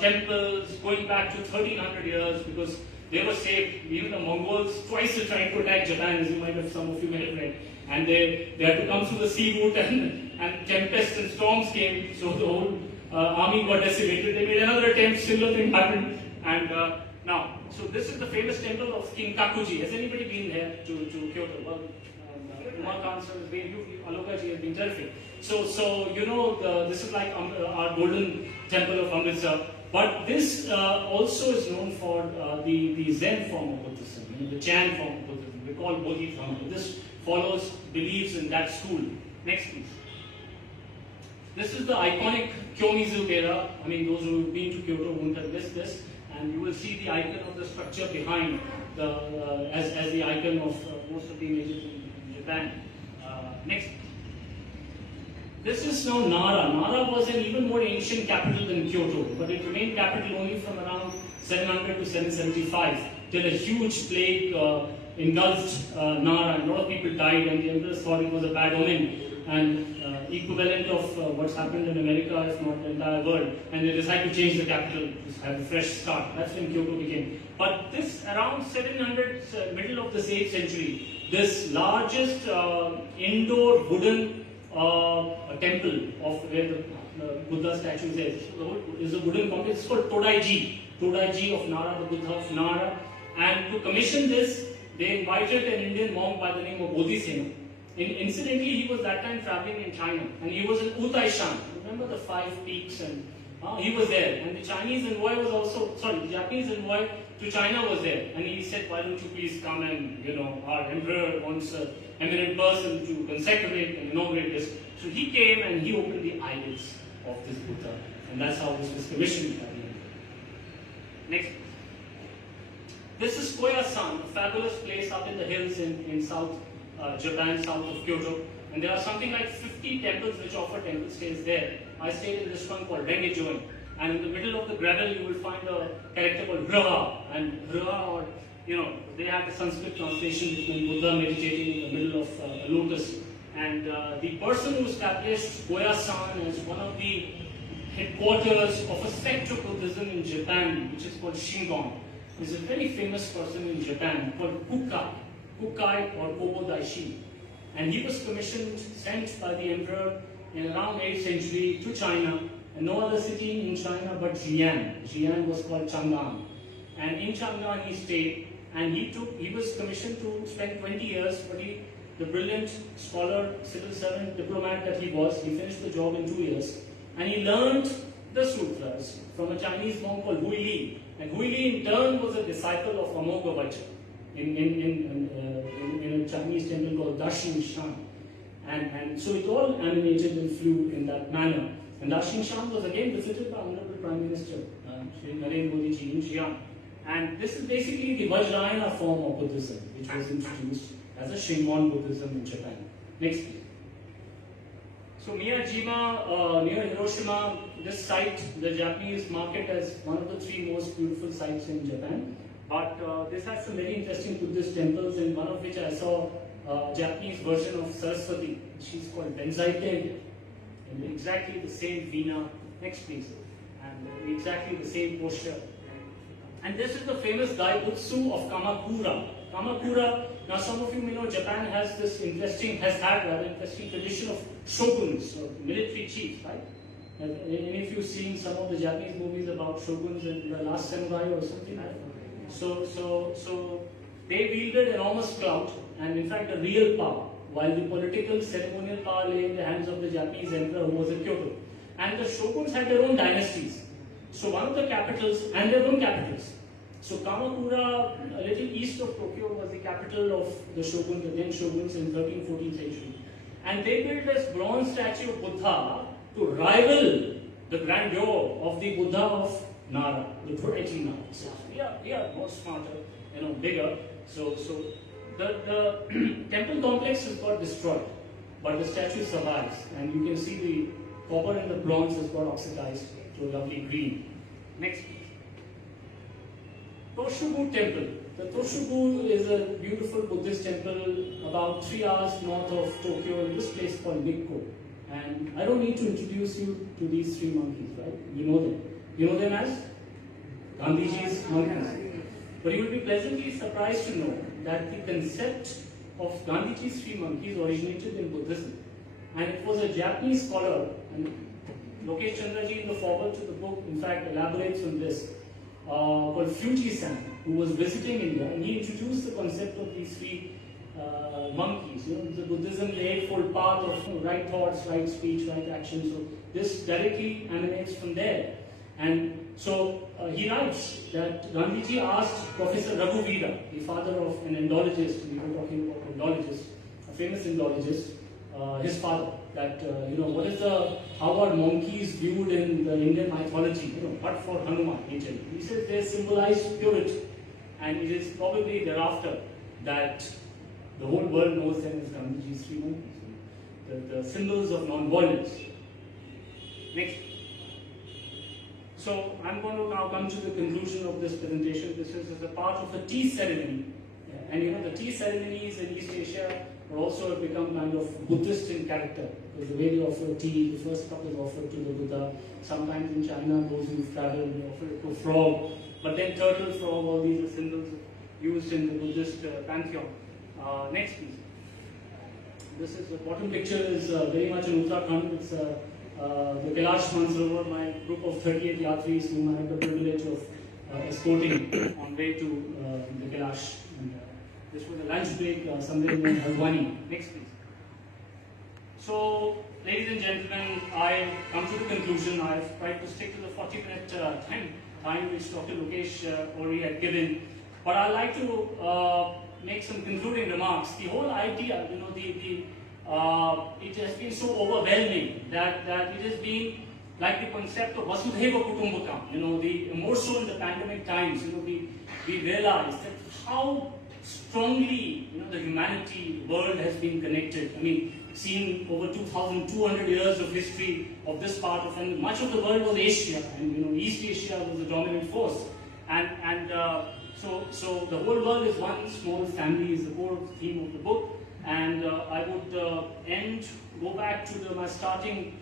temples going back to 1300 years, because they were saved. Even the Mongols twice were trying to attack Japan, as you might have, some of you may have read. And they had to come through the sea route, and tempests and storms came, so the whole army got decimated. They made another attempt, similar thing happened, and now, so this is the famous temple of King Kakuji. Has anybody been here to Kyoto? Well, Umar Khan sir has been, Alokaji has been terrific. So this is like our golden temple of Amritsar. But this also is known for the Zen form of Buddhism, the Chan form of Buddhism. We call Bodhidharma. This follows, believes in that school. Next, please. This is the iconic Kyomizu Dera. Those who have been to Kyoto won't have missed this. And you will see the icon of the structure behind as the icon of most of the images in Japan. Next. This is now Nara. Nara was an even more ancient capital than Kyoto, but it remained capital only from around 700 to 775, till a huge plague engulfed Nara, and a lot of people died, and the emperors thought it was a bad omen, and equivalent of what's happened in America, if not the entire world, and they decided to change the capital, to have a fresh start. That's when Kyoto became. But this, around 700, middle of the 8th century, this largest indoor wooden temple of where the Buddha statue is a wooden complex. It's called Todaiji of Nara, the Buddha of Nara. And to commission this, they invited an Indian monk by the name of Bodhisena. Incidentally, he was that time traveling in China, and he was in Utaishan. Remember the 5 peaks, and he was there. And the Japanese envoy to China was there, and he said, "Why don't you please come and our emperor wants an eminent person to consecrate and inaugurate this." So he came and he opened the eyelids of this Buddha, and that's how this was commissioned by the emperor. Next. This is Koyasan, a fabulous place up in the hills in South Japan, south of Kyoto. And there are something like 50 temples which offer temple stays there. I stayed in this one called Rengejoin. And in the middle of the gravel, you will find a character called Brahma. And Brahma, or they have the Sanskrit translation, which means Buddha meditating in the middle of a lotus. And the person who established Koyasan as one of the headquarters of a sect of Buddhism in Japan, which is called Shingon, is a very famous person in Japan called Kukai or Kobo Daishi. And he was commissioned, sent by the emperor in around 8th century to China, and no other city in China but Jian. Jian was called Chang'an. And in Chang'an he stayed, and he was commissioned to spend 20 years, but the brilliant scholar, civil servant, diplomat that he was, he finished the job in 2 years. And he learned the sutras from a Chinese monk called Hui Li. And Hui Li in turn was a disciple of Amoghavacha in a Chinese temple called Daxing Shan. And so it all emanated and flew in that manner. And Daxing Shan was again visited by Honorable Prime Minister Shri Narendra Modi ji in Xi'an. And this is basically the Vajrayana form of Buddhism, which was introduced as a Shingon Buddhism in Japan. Next please. So Miyajima, near Hiroshima, this site, the Japanese mark it as one of the 3 most beautiful sites in Japan. But this has some very interesting Buddhist temples, in one of which I saw a Japanese version of Saraswati. She's called Benzaite, and exactly the same veena. Next please. And exactly the same posture. And this is the famous Daibutsu of Kamakura. Kamakura, now some of you may know Japan has had rather interesting tradition of shoguns, or military chiefs, right? And any of you seen some of the Japanese movies about shoguns and The Last Samurai or something like that? So they wielded enormous clout and in fact a real power, while the political ceremonial power lay in the hands of the Japanese emperor who was at Kyoto. And the shoguns had their own dynasties. So one of the capitals, and their own capitals. So Kamakura, a little east of Tokyo, was the capital of the shogun, the then shoguns in 13th, 14th century. And they built this bronze statue of Buddha to rival the grandeur of the Buddha of Nara, the Dorje Nara. So we are more smarter, bigger. So the temple complex has got destroyed, but the statue survives, and you can see the copper and the bronze has got oxidized to a lovely green. Next. Toshubu Temple. The Toshubu is a beautiful Buddhist temple about 3 hours north of Tokyo in this place called Nikko. And I don't need to introduce you to these 3 monkeys, right? You know them. You know them as Gandhiji's monkeys. But you will be pleasantly surprised to know that the concept of Gandhiji's 3 monkeys originated in Buddhism. And it was a Japanese scholar, and Lokesh Chandraji in the foreword to the book, in fact, elaborates on this, called Fuji-san, who was visiting India, and he introduced the concept of these 3 monkeys. The Buddhism, the Eightfold Path of right thoughts, right speech, right action. So this directly emanates from there. And so he writes that Gandhiji asked Professor Raghu Veera, the father of an Indologist, we were talking about Indologist, a famous Indologist, his father, that how are monkeys viewed in the Indian mythology? What for Hanuman? He says they symbolize purity, and it is probably thereafter that the whole world knows them as Gandhiji's 3 monkeys, the symbols of non-violence. Next. So I'm going to now come to the conclusion of this presentation. This is as a part of the tea ceremony, and the tea ceremonies in East Asia also become kind of Buddhist in character, because the way they offer tea, the first cup is offered to the Buddha. Sometimes in China, those who've traveled, they offer it to frog, but then turtle, frog, all these are symbols used in the Buddhist pantheon. Next please. This is the bottom picture is very much in Uttarakhand. It's the Kailash Mansarovar, my group of 38 yatris whom I had the privilege of escorting on way to the Kailash. And, this was a lunch break somewhere in Haldwani. Next please. So, ladies and gentlemen, I come to the conclusion. I've tried to stick to the 40-minute time which Dr. Lokesh already had given. But I'd like to make some concluding remarks. The whole idea, it has been so overwhelming that it has been like the concept of Vasudhaiva Kutumbakam, the more so in the pandemic times, we realized that how strongly, the humanity world has been connected. I mean, seen over 2,200 years of history of this part of, and much of the world was Asia, and East Asia was the dominant force, so the whole world is one small family is the core theme of the book, and I would go back to my starting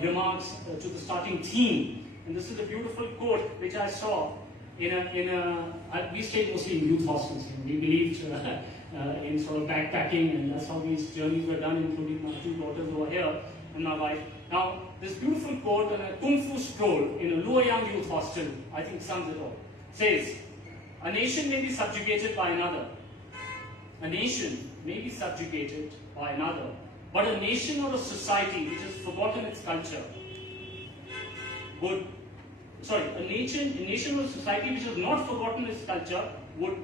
remarks, to the starting theme, and this is a beautiful quote which I saw we stayed mostly in youth hostels. We believed in sort of backpacking, and that's how these journeys were done, including my two daughters over here and my wife. Now, this beautiful quote on a Kung Fu stroll in a Luoyang youth hostel, I think sums it all. Says, a nation may be subjugated by another. A nation may be subjugated by another, but a nation or a society which has forgotten its culture a nation or a society which has not forgotten its culture would,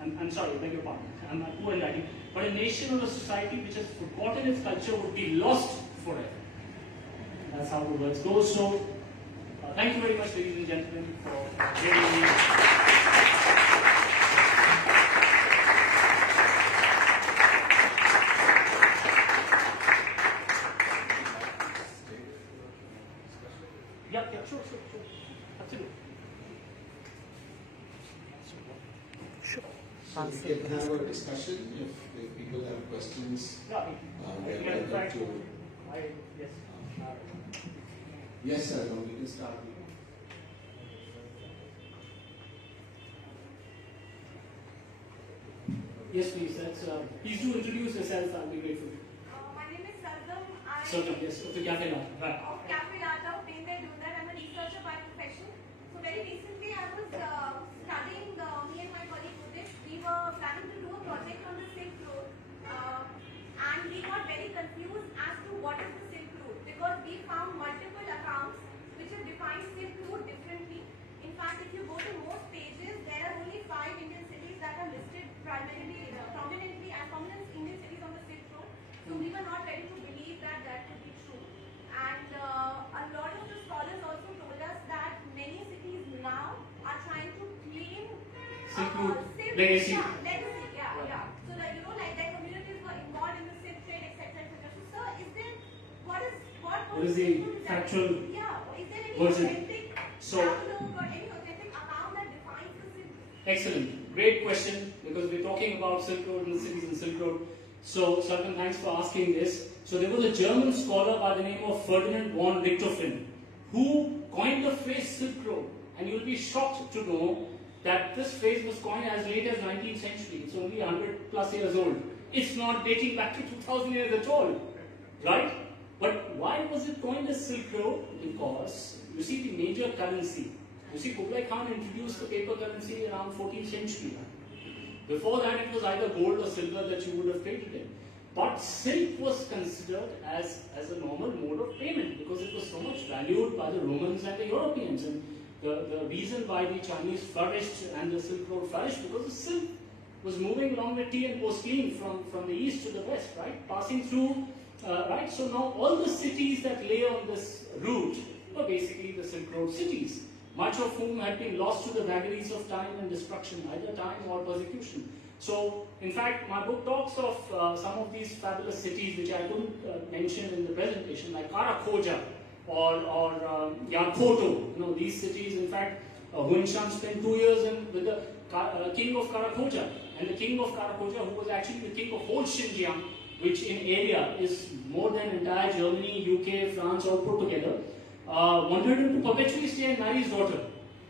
I'm sorry, I beg your pardon, I'm poor in writing, but a nation or a society which has forgotten its culture would be lost forever. That's how the words go. So, thank you very much, ladies and gentlemen, for hearing me. Yeah, sure. Absolutely. Sure. So we can have a discussion if people have questions. Yeah, Yes. Yes, sir. No, we can start. Yes, please. Please do introduce yourself. I'll be grateful. My name is Sardam. Sardam, yes. Of the Cafe Lab. Right. Of Cafe Lab, been there, doing that. I'm a researcher by profession. So very recently, I was studying. Me and my colleague Udish, we were planning to do a project on the Silk Road, and we got very confused as to what is the Silk Road, because we found multiple accounts which have defined Silk Road differently. In fact, if you go to most pages, there are only 5 Indian cities that are listed prominently as prominent Indian cities on the Silk Road. So we were not ready to believe that could be true. And a lot of the scholars also told us that many cities now are trying to claim Silk Road legacy. legacy. Yeah. So that like their communities were involved in the silk trade, etc. So sir, what is the factual is there any version? authentic catalog or any authentic account that defines the Silk Road? Excellent. Great question, because we're talking about Silk Road and the cities in Silk Road. So, Sarkan, thanks for asking this. So, there was a German scholar by the name of Ferdinand von Richthofen who coined the phrase Silk Road. And you'll be shocked to know that this phrase was coined as late as 19th century. It's only 100 plus years old. It's not dating back to 2000 years at all. Right? But why was it coined as Silk Road? Because, you see, the major currency. You see, Kublai Khan introduced the paper currency around 14th century. Before that, it was either gold or silver that you would have traded in. But silk was considered as a normal mode of payment because it was so much valued by the Romans and the Europeans. And the reason why the Chinese flourished and the Silk Road flourished because the silk was moving along with tea and porcelain from the east to the west, right? Passing through, right? So now all the cities that lay on this route were basically the Silk Road cities, much of whom had been lost to the vagaries of time and destruction, either time or persecution. So, in fact, my book talks of some of these fabulous cities which I couldn't mention in the presentation, like Karakoja or Yarkoto. These cities, in fact, Hunshan spent 2 years with the king of Karakoja. And the king of Karakoja, who was actually the king of whole Xinjiang, which in area is more than entire Germany, UK, France all put together, wanted him to perpetually stay and marry his daughter.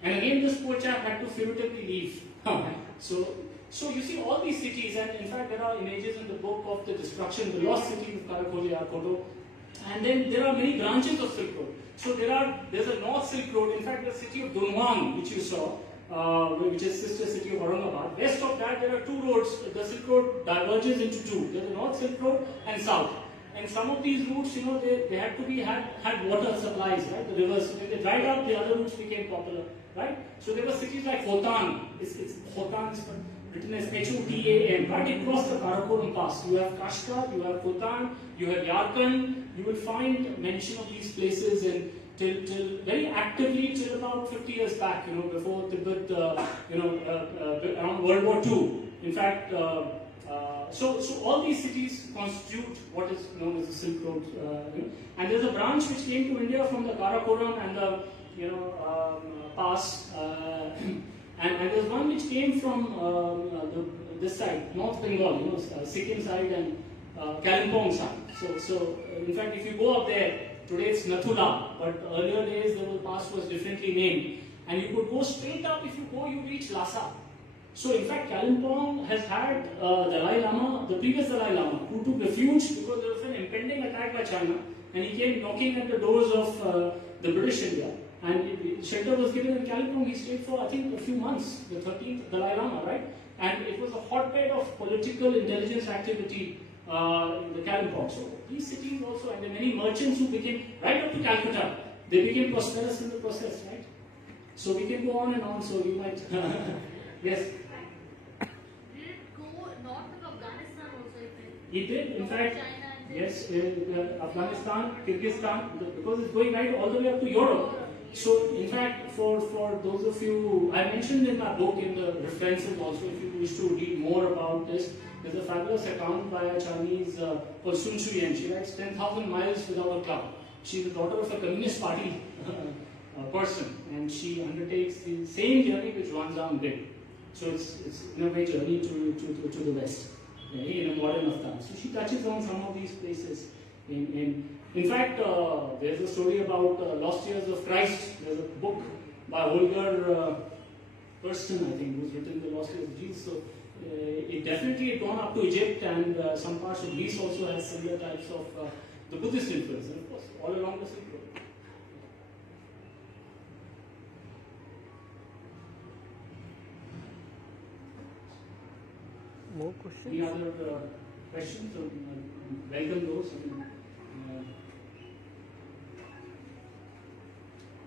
And again, this poor chap had to figuratively leave. So you see all these cities, and in fact there are images in the book of the destruction, the lost cities of Karakoja, Yarkoto, and then there are many branches of Silk Road. So there's a North Silk Road, in fact the city of Dunhuang, which you saw, which is sister city of Aurangabad. West of that there are two roads, the Silk Road diverges into two. There's the North Silk Road and South. And some of these routes, they had to be had water supplies, right? The rivers, when they dried up, the other routes became popular, right? So there were cities like Hotan. Hotan is written as Hotan, right across the Karakoram Pass. You have Kashgar, you have Hotan, you have Yarkand. You will find mention of these places in till very actively till about 50 years back, before Tibet, around World War II. In fact, so all these cities constitute what is known as the Silk Road, and there's a branch which came to India from the Karakoram and the pass, and there's one which came from this side, North Bengal, Sikkim side and Kalimpong side. So in fact, if you go up there, today it's Nathula, but earlier days the pass was differently named, and you could go straight up. If you go, you reach Lhasa. So in fact, Kalimpong has had Dalai Lama, the previous Dalai Lama, who took refuge because there was an impending attack by China, and he came knocking at the doors of the British India, and shelter was given in Kalimpong. He stayed for, I think, a few months, the 13th Dalai Lama, right? And it was a hotbed of political intelligence activity in the Kalimpong. So these cities also, and the many merchants who became, right up to Calcutta, they became prosperous in the process, right? So we can go on and on, so you might, yes. Did it go north of Afghanistan also? It did, in fact, China and yes, Afghanistan, Kyrgyzstan, because it's going right all the way up to Europe. So, in fact, for those of you, I mentioned in my book, in the references also, if you wish to read more about this, there's a fabulous account by a Chinese called Sun Shuyan. She writes 10,000 miles without a cloud. She's the daughter of a Communist Party person, and she undertakes the same journey which Ruan Zhang did. So it's in a way journey to the west, in a modern Afghan. So she touches on some of these places. In fact, there's a story about Lost Years of Christ. There's a book by Holger Kirsten, I think, who's written The Lost Years of Jesus. So it definitely had gone up to Egypt, and some parts of Greece also has similar types of the Buddhist influence, and of course, all along the Silk Road. More questions? Any other questions? Welcome those.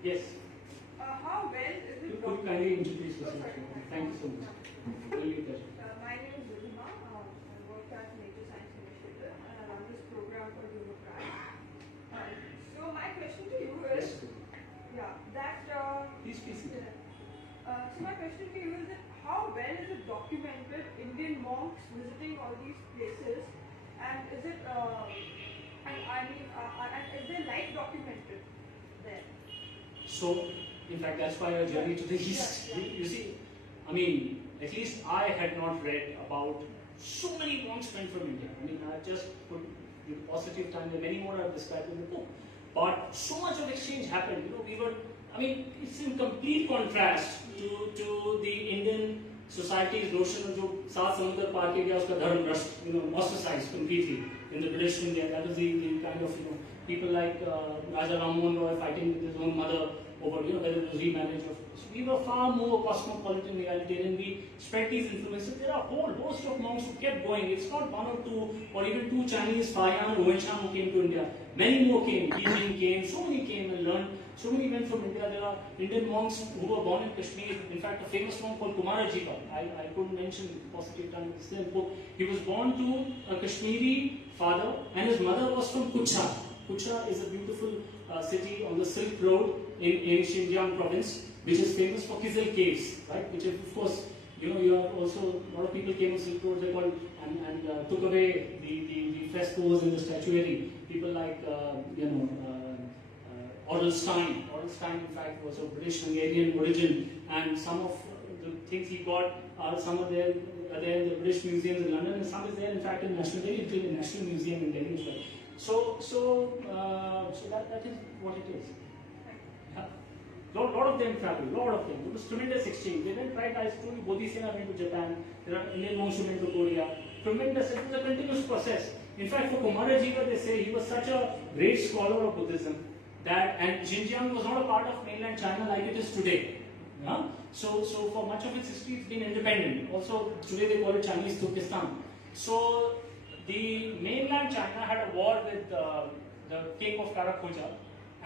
Yes. How well is You it could kindly introduce yourself. Thank you so much. Really pleasure. My name is Zulima. I work at Nature Science Initiative and I run this program for Eurocraft. So my question to you Yes. is, that Please, please. so my question to you is that how well is it documented Indian monks visiting all these places, and is it and is their life documented there? So, in fact, that's why a journey to the east. Yeah. You see, I mean, at least I had not read about so many monks went from India. I mean, I just put the positive time. There are many more I've described in the book. But so much of exchange happened. It's in complete contrast to the Indian society's notion of जो सात समुद्र पार के गया उसका धर्म भ्रष्ट, ostracized completely in the British India. That was the kind of people like Raja Ram Mohan Roy fighting with his own mother over whether it was remarriage or. So we were far more cosmopolitan, egalitarian. We spread these influences. There are a whole host of monks who kept going. It's not one or two or even two Chinese, Fayan, Wenshang, who came to India. Many more came. Yijing came. So many came and learned. So many went from India. There are Indian monks who were born in Kashmir. In fact, a famous monk called Kumarajiva. I couldn't mention positive time. It's in the book. He was born to a Kashmiri father, and his mother was from Kucha. Kucha is a beautiful city on the Silk Road in Xinjiang province, which is famous for Kizil caves, right? Which of course, you are also, a lot of people came on Silk Road, they called and took away the frescoes and the statuary. People like, Orlstein. Orlstein, in fact, was of British-Hungarian origin, and some of the things he got are some of there in the British museums in London, and some is there, in fact, in the National Museum in Delhi as well. So that is what it is. Yeah. Lot of them traveled, lot of them. It was tremendous exchange. They went right, I told you, Bodhisena went to Japan, there are Indian monks who went to Korea. Tremendous, it was a continuous process. In fact, for Kumarajiva, they say he was such a great scholar of Buddhism and Xinjiang was not a part of mainland China like it is today. Yeah? So for much of its history, it's been independent. Also, today they call it Chinese Turkestan. So the mainland China had a war with the king of Karakoja,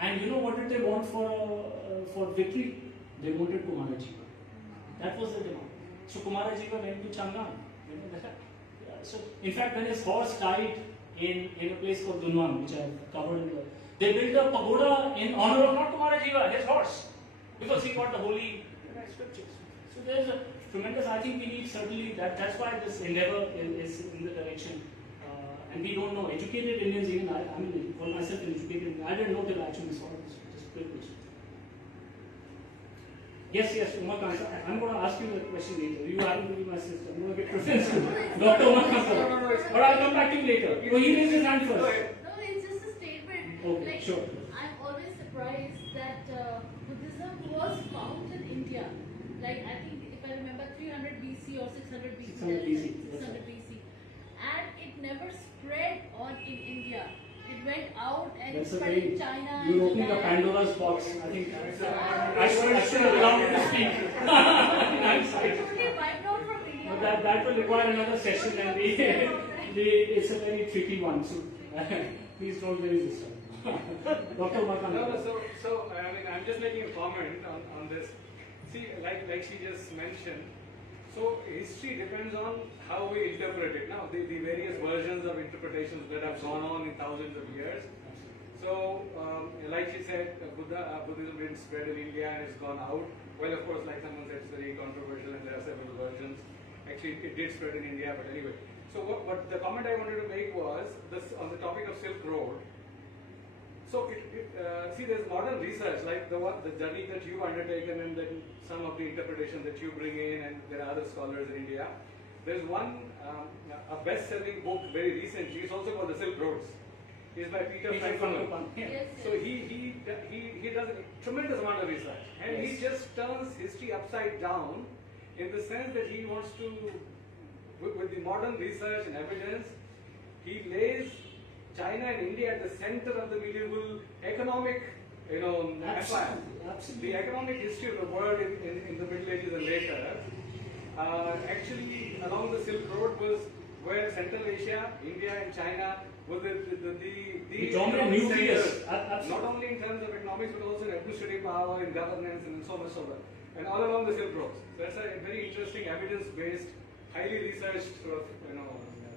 and what did they want for victory? They wanted Kumarajiva. That was the demand. So Kumarajiva went to Chang'an. So in fact, when his horse died in a place called Dunhuang, which I have covered in the They built a pagoda in honor of not Kumarajiva, his horse, because he got the holy scriptures. So there's a tremendous, I think we need certainly that's why this endeavor is in the direction. And we don't know, educated Indians, even I mean, for myself, an educated, I didn't know till I actually saw this, just privilege. Yes, Umakant, I'm going to ask you the question later. You happen to be my sister. I'm going to get preference to Dr. Umakant. But I'll come back to you later. So he raised his hand first. No, it's just a statement. Okay, like, sure. I'm always surprised that Buddhism was found in India. Like, I think, if I remember, 300 BC or 600 BC. 600 BC. 600 BC. And it never spread on in India. It went out and That's it a spread very, in China. you're and opening a Japan. Pandora's box. I think I should have allowed you to speak. I'm sorry. It totally wiped out from India. But that will require another session and it's a very tricky one. So please don't be resistant. Dr. Umakant. No, so I mean, I'm just making a comment on this. See, like she just mentioned, so history depends on how we interpret it. Now, the various versions of interpretations that have gone on in thousands of years. So, like she said, Buddhism didn't spread in India and it's gone out. Well, of course, like someone said, it's very controversial and there are several versions. Actually, it did spread in India, but anyway. So, what the comment I wanted to make was this on the topic of Silk Road. So, see, there's modern research like the journey that you've undertaken, and then some of the interpretation that you bring in, and there are other scholars in India. There's one a best-selling book very recently. It's also called The Silk Roads. It's by Peter Frankopan. Yes, So he does a tremendous amount of research, and he just turns history upside down in the sense that he wants to, with the modern research and evidence, he lays China and India at the center of the medieval economic, empire. Absolutely. The economic history of the world in the Middle Ages and later, actually along the Silk Road was where Central Asia, India and China were the dominant economic nucleus. centers, Absolutely. not only in terms of economics but also in administrative power, in governance and so much so on. And all along the Silk Road. So that's a very interesting evidence-based, highly researched sort of,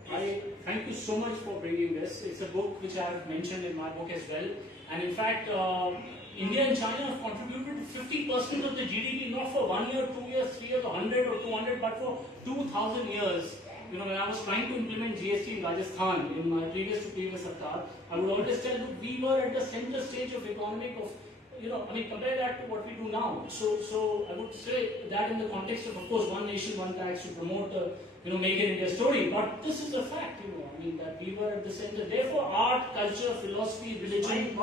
I thank you so much for bringing this. It's a book which I have mentioned in my book as well. And in fact, India and China have contributed 50% of the GDP, not for 1 year, 2 years, 3 years, 100 or 200, but for 2,000 years. When I was trying to implement GST in Rajasthan in my previous Sarkar, I would always tell you we were at the center stage of economic of, compare that to what we do now. So I would say that in the context of course, one nation, one tax to promote, make it India story. But this is a fact, that we were at the center. Therefore, art, culture, philosophy, religion,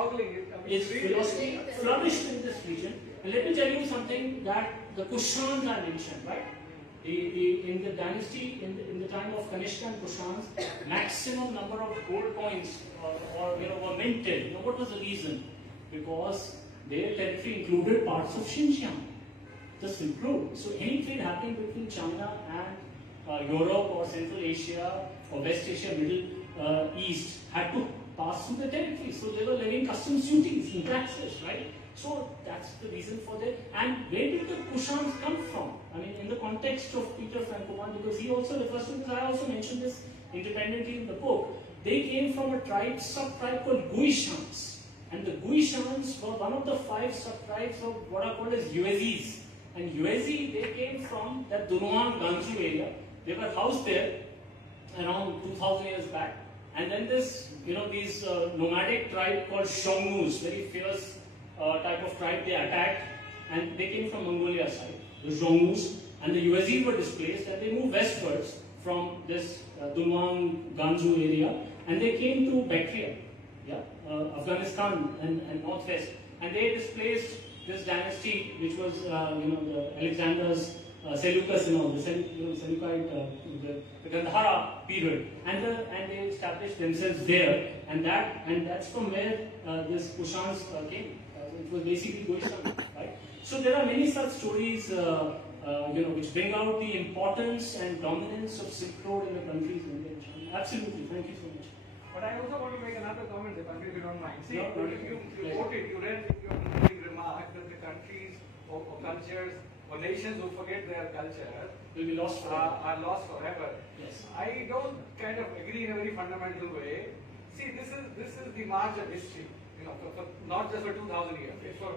philosophy flourished in this region. And let me tell you something that the Kushans I mentioned, right? In the dynasty, in the time of Kanishka and Kushans, maximum number of gold coins were minted. What was the reason? Because their territory included parts of Xinjiang, the Silk Road. So any trade happening between China and Europe or Central Asia or West Asia, Middle East had to pass through the territory. So they were levying customs duties and taxes, right? So that's the reason for that. And where did the Kushans come from? In the context of Peter Frankopan, because he also refers to this, I also mentioned this independently in the book. They came from a sub-tribe called Guishans. And the Guishans were one of the 5 sub-tribes of what are called as Yuezhis. And Yuezhi, they came from that Dunhuang Gansu area. They were housed there around 2,000 years back. And then this, these nomadic tribe called Xiongnu's, very fierce type of tribe, they attacked and they came from Mongolia side, the Xiongnu's, and the Yuezhis were displaced and they moved westwards from this Dunhuang Gansu area and they came to Bactria, Afghanistan and northwest, and they displaced this dynasty which was the Alexander's Seleucus, the Seleucid, the Gandhara period, and they established themselves there, and that's from where this Kushans came. It was basically Goshan, right? So there are many such stories, which bring out the importance and dominance of Silk Road in the countries in India and China. Absolutely, thank you so much. But I also want to make another comment, if you don't mind. See, No, no, you read your opening remark that the countries or cultures or nations who forget their culture Will be lost forever. are lost forever. Yes. I don't kind of agree in a very fundamental way. See, this is the march of history. for not just for 2,000 years, it's for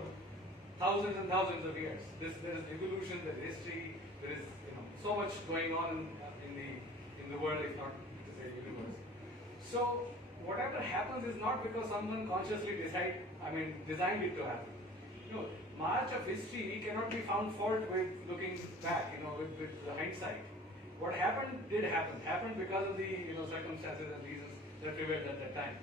thousands and thousands of years. There is evolution, there is history, there is so much going on in the world, if not to say universe. So whatever happens is not because someone consciously designed it to happen. March of history, we cannot be found fault with looking back, with the hindsight. What happened did happen. Happened because of the circumstances and reasons that prevailed at that time.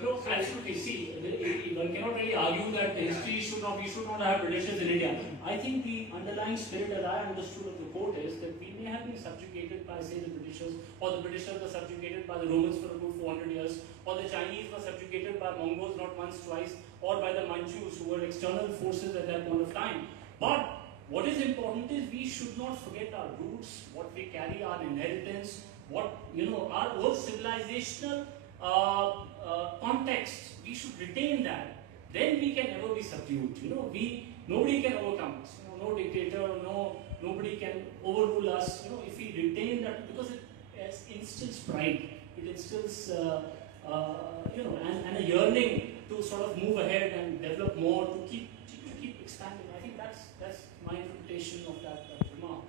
No, absolutely. See, one cannot really argue that the history we should not have Britishers in India. I think the underlying spirit that I understood of the quote is that we may have been subjugated by, say, the Britishers, or the Britishers were subjugated by the Romans for a good 400 years, or the Chinese were subjugated by Mongols not once, twice, or by the Manchus, who were external forces at that point of time. But what is important is we should not forget our roots, what we carry, our inheritance, what our old civilizational context. We should retain that. Then we can never be subdued. Nobody can overcome us. No dictator, nobody can overrule us. If we retain that, because it instills pride, it instills and a yearning to sort of move ahead and develop more, to keep expanding. I think that's my interpretation of that remark.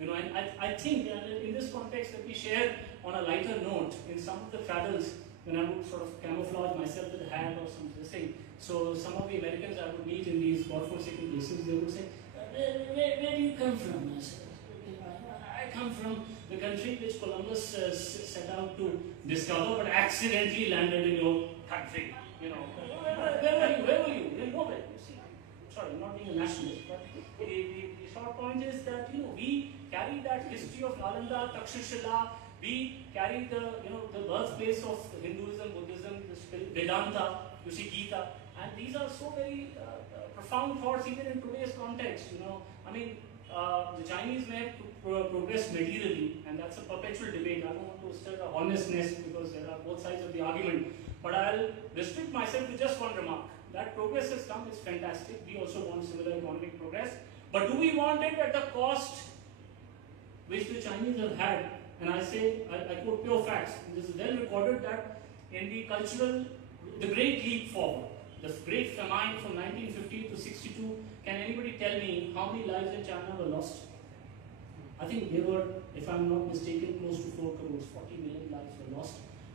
And I think in this context, let me share on a lighter note, in some of the travels, when I would sort of camouflage myself with a hat or something. So some of the Americans I would meet in these God-forsaken places, they would say, where do you come from? I said, I come from the country which Columbus set out to discover, but accidentally landed in your country. Where were you? Nowhere. You see, sorry, I'm not being a nationalist, but the short point is that we carry that history of Nalanda, Takshashila. We carry the birthplace of Hinduism, Buddhism, the Vedanta, you see Gita, and these are so very profound thoughts even in today's context. The Chinese may have progressed materially, and that's a perpetual debate. I don't want to stir a hornet's nest because there are both sides of the argument. But I'll restrict myself to just one remark. That progress has come, it's fantastic. We also want similar economic progress. But do we want it at the cost which the Chinese have had? And I say, I quote pure facts. This is well recorded that in the great leap forward, the great famine from 1950 to 62, can anybody tell me how many lives in China were lost? I think they were, if I'm not mistaken, close to 4 crores, 40 million lives were lost.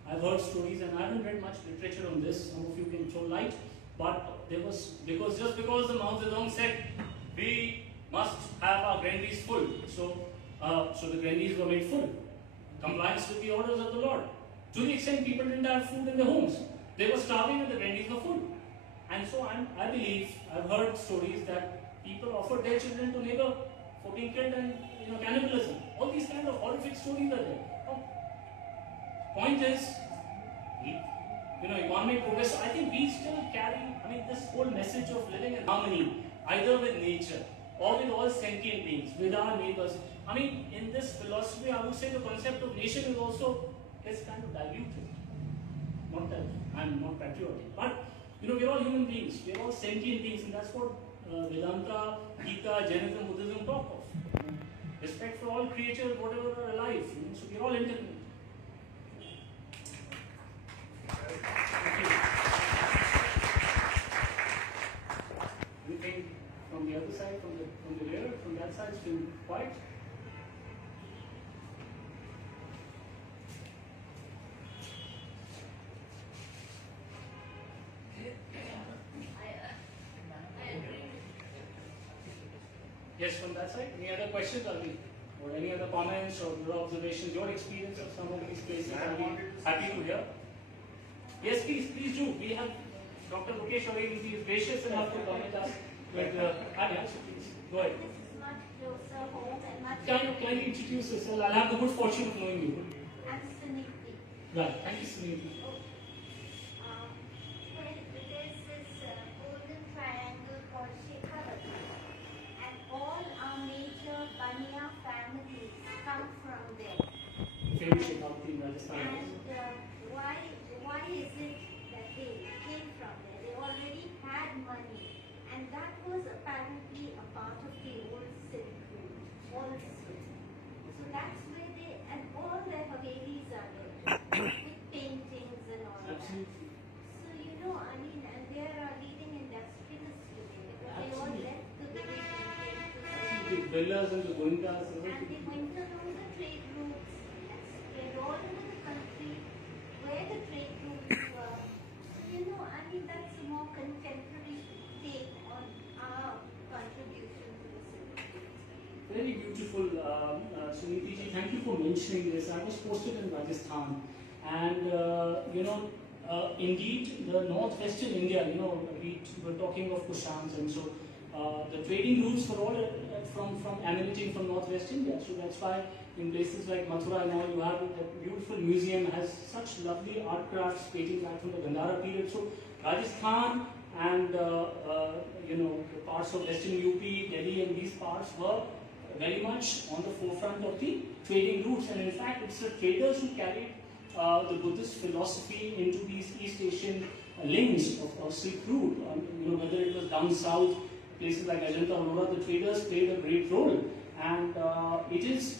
I've heard stories, and I haven't read much literature on this. Some of you can throw light, but because the Mao Zedong said we must have our granaries full, so the granaries were made full. Compliance with the orders of the Lord. To the extent people didn't have food in their homes, they were starving and the granaries were full. And so I believe, I've heard stories that people offered their children to neighbor for being killed and cannibalism. All these kind of horrific stories are there. Point is, economic progress. I think we still carry, this whole message of living in harmony, either with nature or with all sentient beings, with our neighbors. In this philosophy, I would say the concept of nation is kind of diluted. Not that I'm not patriotic, but we're all human beings, we're all sentient beings, and that's what Vedanta, Gita, Jainism, Buddhism talk of. Respect for all creatures, whatever are alive. So we're all interconnected. Anything from the other side, from the rear, from that side, still quiet? Yes, from that side. Any other questions or any other comments or your observations, your experience of some of these places? I'll be happy to hear. Yes, please do. We have Dr. Mukesh Away will be gracious enough to come with us. Please go ahead. This is much closer home and much. Can you kindly introduce yourself? I'll have the good fortune of knowing you. I'm Suniti. Right. Thank you, Suniti. There's this golden triangle called Shekhavati, and all our major Baniya families come from there. Famous Shekhavati in Rajasthan. And why is it that they came from there? They already had money, and that was apparently a part of the old Silk Route also. So that's where and all their Havelis are there, with paintings and gorillas and the goenkas. And they went along the trade routes, spread all over the country where the trade routes were. So, I mean, that's a more contemporary take on our contribution to the city. Very beautiful, Suniti ji. Thank you for mentioning this. I was posted in Rajasthan, and indeed, the northwestern India. We were talking of Kushans, and so the trading routes were all from emanating from northwest India. So that's why in places like Mathura and all, you have that beautiful museum has such lovely art crafts dating back from the Gandhara period. So Rajasthan and the parts of western UP, Delhi, and these parts were very much on the forefront of the trading routes, and in fact it's the traders who carried the Buddhist philosophy into these East Asian links of Silk Route. Whether it was down south, places like Ajanta, Aurora, the traders played a great role, and it is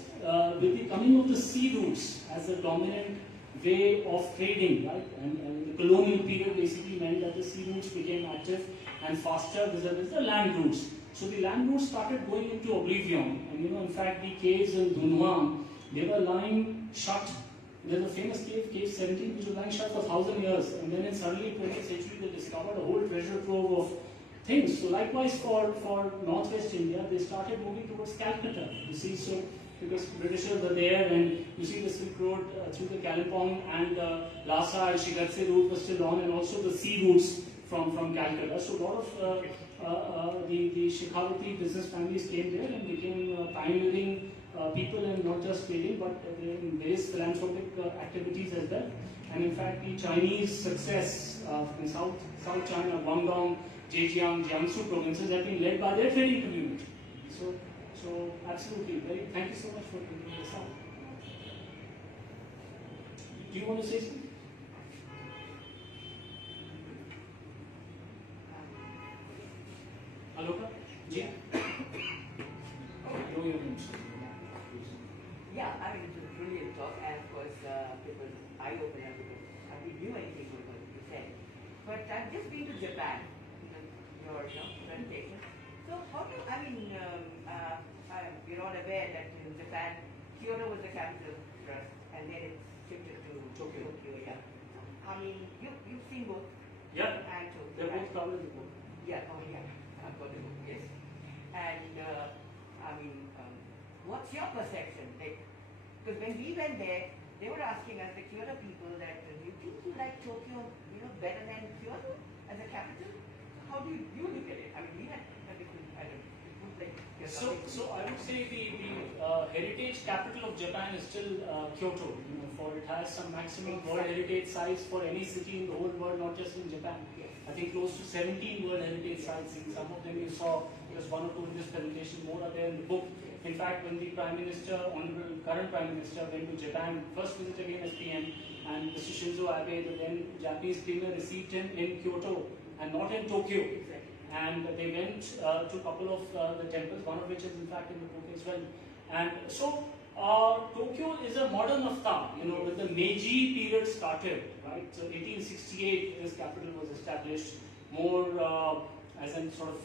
with the coming of the sea routes as the dominant way of trading, right? And the colonial period basically meant that the sea routes became active and faster vis-a-vis the land routes. So the land routes started going into oblivion, and in fact the caves in Dunhuang, they were lying shut. There's a famous cave, Cave 17, which was lying shut for 1,000 years, and then in suddenly 20th century they discovered a whole treasure trove of things. So likewise for Northwest India, they started moving towards Calcutta. You see, so because Britishers were there, and you see the Silk Road through the Kalimpong and Lhasa and Shigatse route was still on, and also the sea routes from Calcutta. So a lot of the Shekhawati business families came there and became pioneering people, and not just trading, but in various philanthropic activities as well. And in fact, the Chinese success in South China, Guangdong, Zhejiang, Jiangsu provinces have been led by their trading community. So absolutely, thank you so much for bringing this up. Do you want to say something? Aloka? Yeah. Know your names. Yeah, I mean, it was a brilliant talk, and of course, it was eye-opener because I didn't knew anything was going to be said. But I've just been to Japan, your presentation. So, how do we're all aware that in Japan, Kyoto was the capital first, and then it shifted to Tokyo. Yeah. I mean, you've seen both. Yeah. And Tokyo. They're both covered in the book. Yeah. Oh, yeah. I've got the book. Yes. And what's your perception? Because when we went there, they were asking us, the Kyoto people, that do you think you like Tokyo, better than Kyoto as a capital? How do you look at it? I mean, we had a different, I don't know. So I would say the heritage capital of Japan is still Kyoto. For it has some maximum World Heritage sites for any city in the whole world, not just in Japan. I think close to 17 World Heritage sites. In some of them you saw just one or two in this presentation. More are there in the book. In fact, when the Prime Minister, Honorable current Prime Minister, went to Japan, first visit again as PM, and Mr. Shinzo Abe, the then Japanese Premier, received him in Kyoto and not in Tokyo. And they went to a couple of the temples, one of which is in fact in the book as well. And so Tokyo is a modern avatar, when the Meiji period started, right? So 1868, this capital was established, more as in sort of,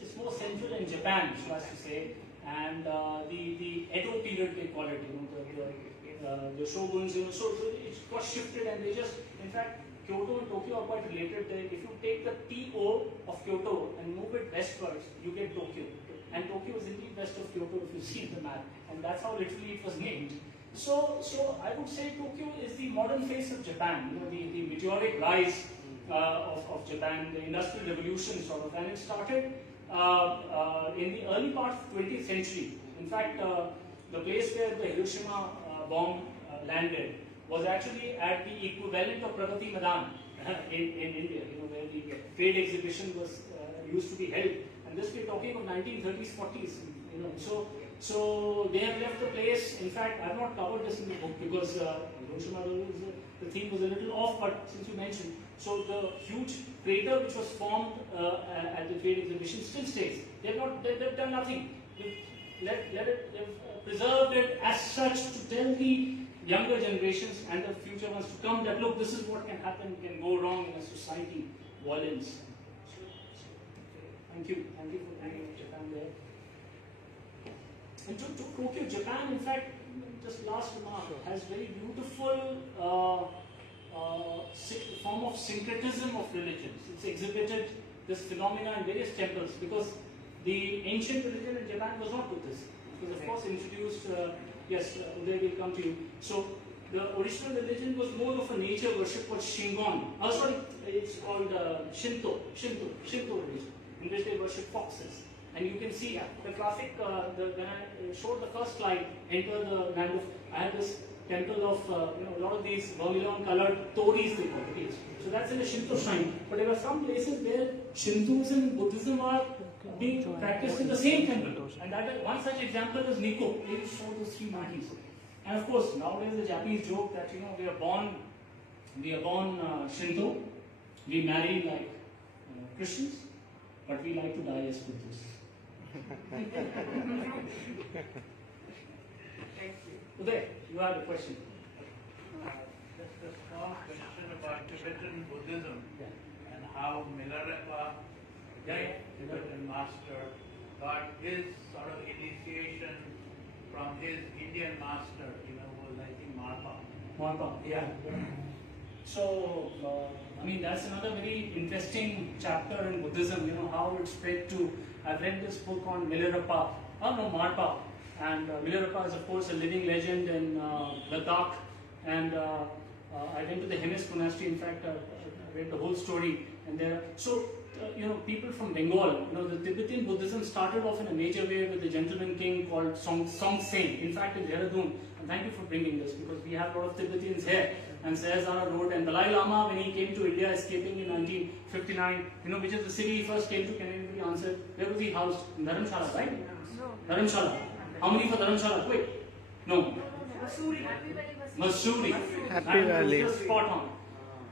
it's more central in Japan, so as to say. And the Edo period, they call it, the shoguns, so it got shifted, and they just, in fact, Kyoto and Tokyo are quite related. If you take the TO of Kyoto and move it westwards, you get Tokyo. And Tokyo is indeed west of Kyoto if you see the map. And that's how literally it was named. So I would say Tokyo is the modern face of Japan, the meteoric rise of Japan, the industrial revolution sort of. And it started in the early part of 20th century. In fact, the place where the Hiroshima bomb landed was actually at the equivalent of Pragati Madan in India, where the trade exhibition was used to be held. And this we're talking of 1930s, 40s, So they have left the place. In fact, I have not covered this in the book because Hiroshima, the theme was a little off, but since you mentioned, so the huge crater which was formed at the trade exhibition still stays. They've done nothing. They've preserved it as such to tell the younger generations and the future ones to come that look, this is what can happen, can go wrong in a society, violence. Thank you for bringing Japan there. And to Tokyo, Japan, in fact, just last remark, has very beautiful form of syncretism of religions. It's exhibited this phenomena in various temples because the ancient religion in Japan was not Buddhist. It was of course introduced, yes, Uday will come to you. So the original religion was more of a nature worship called Shingon. Sorry, it's called Shinto religion, in which they worship foxes. And you can see the classic, when I showed the first slide, enter the land of, I have this temple of, a lot of these vermilion colored tories they call it. So that's in a Shinto shrine. But there are some places where Shintoism and Buddhism are being practiced in the same temple. And that one such example is Nikko. They show those three monkeys. And of course, nowadays the Japanese joke that, we are born Shinto, we marry like Christians, but we like to die as Buddhists. Thank you. Uday, you have a question. Just a small question about Tibetan Buddhism Yeah. and how Milarepa, Tibetan master, got his sort of initiation from his Indian master, was I think Marpa. Yeah. So, that's another very interesting chapter in Buddhism, how it spread to, I've read this book on Milarepa, Marpa. And Milarepa is of course a living legend in Ladakh. And I went to the Hemis monastery, in fact, I read the whole story. And there, people from Bengal, the Tibetan Buddhism started off in a major way with a gentleman king called Song Sen. In fact, in Dehradun, and thank you for bringing this because we have a lot of Tibetans here. And Sayazara wrote, and Dalai Lama, when he came to India, escaping in 1959, which is the city he first came to, can anybody answer? Where was he housed? In Dharamshala, right? No. Dharamshala. How many for Dharamshala? Quick. No. Mussoorie. Happy Valley. Just spot on.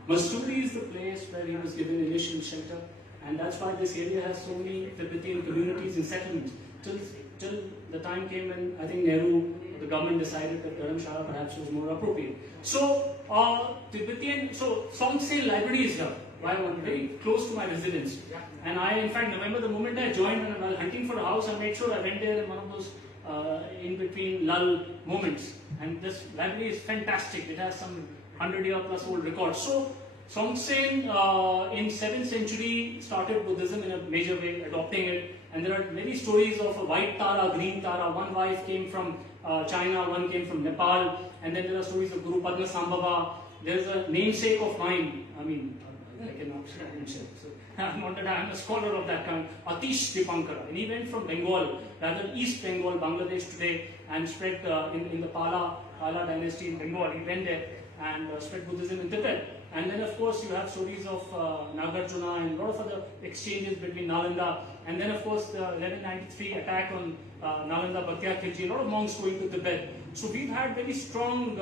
Mussoorie is the place where he was given initial shelter, and that's why this area has so many Tibetan communities and settlements. Till the time came when I think Nehru, the government decided that Dharamshala perhaps was more appropriate. So, Song Sen Library is here. Very close to my residence. And I, in fact, remember the moment I joined and while hunting for a house, I made sure I went there in one of those in-between lull moments. And this library is fantastic. It has some 100-year-plus old records. So, Song Sen in 7th century started Buddhism in a major way, adopting it. And there are many stories of a white Tara, green Tara. One wife came from China, one came from Nepal. And then there are stories of Guru Padma Sambhava. There is a namesake of mine. I cannot mention. So, I'm a scholar of that kind, Atish Dipankara. And he went from Bengal, rather East Bengal, Bangladesh today, and spread in the Pala dynasty in Bengal. He went there and spread Buddhism in Tibet. And then, of course, you have stories of Nagarjuna and a lot of other exchanges between Nalanda. And then, of course, the 1193 attack on Nalanda Bhatia Khilji, a lot of monks going to Tibet. So we've had very strong,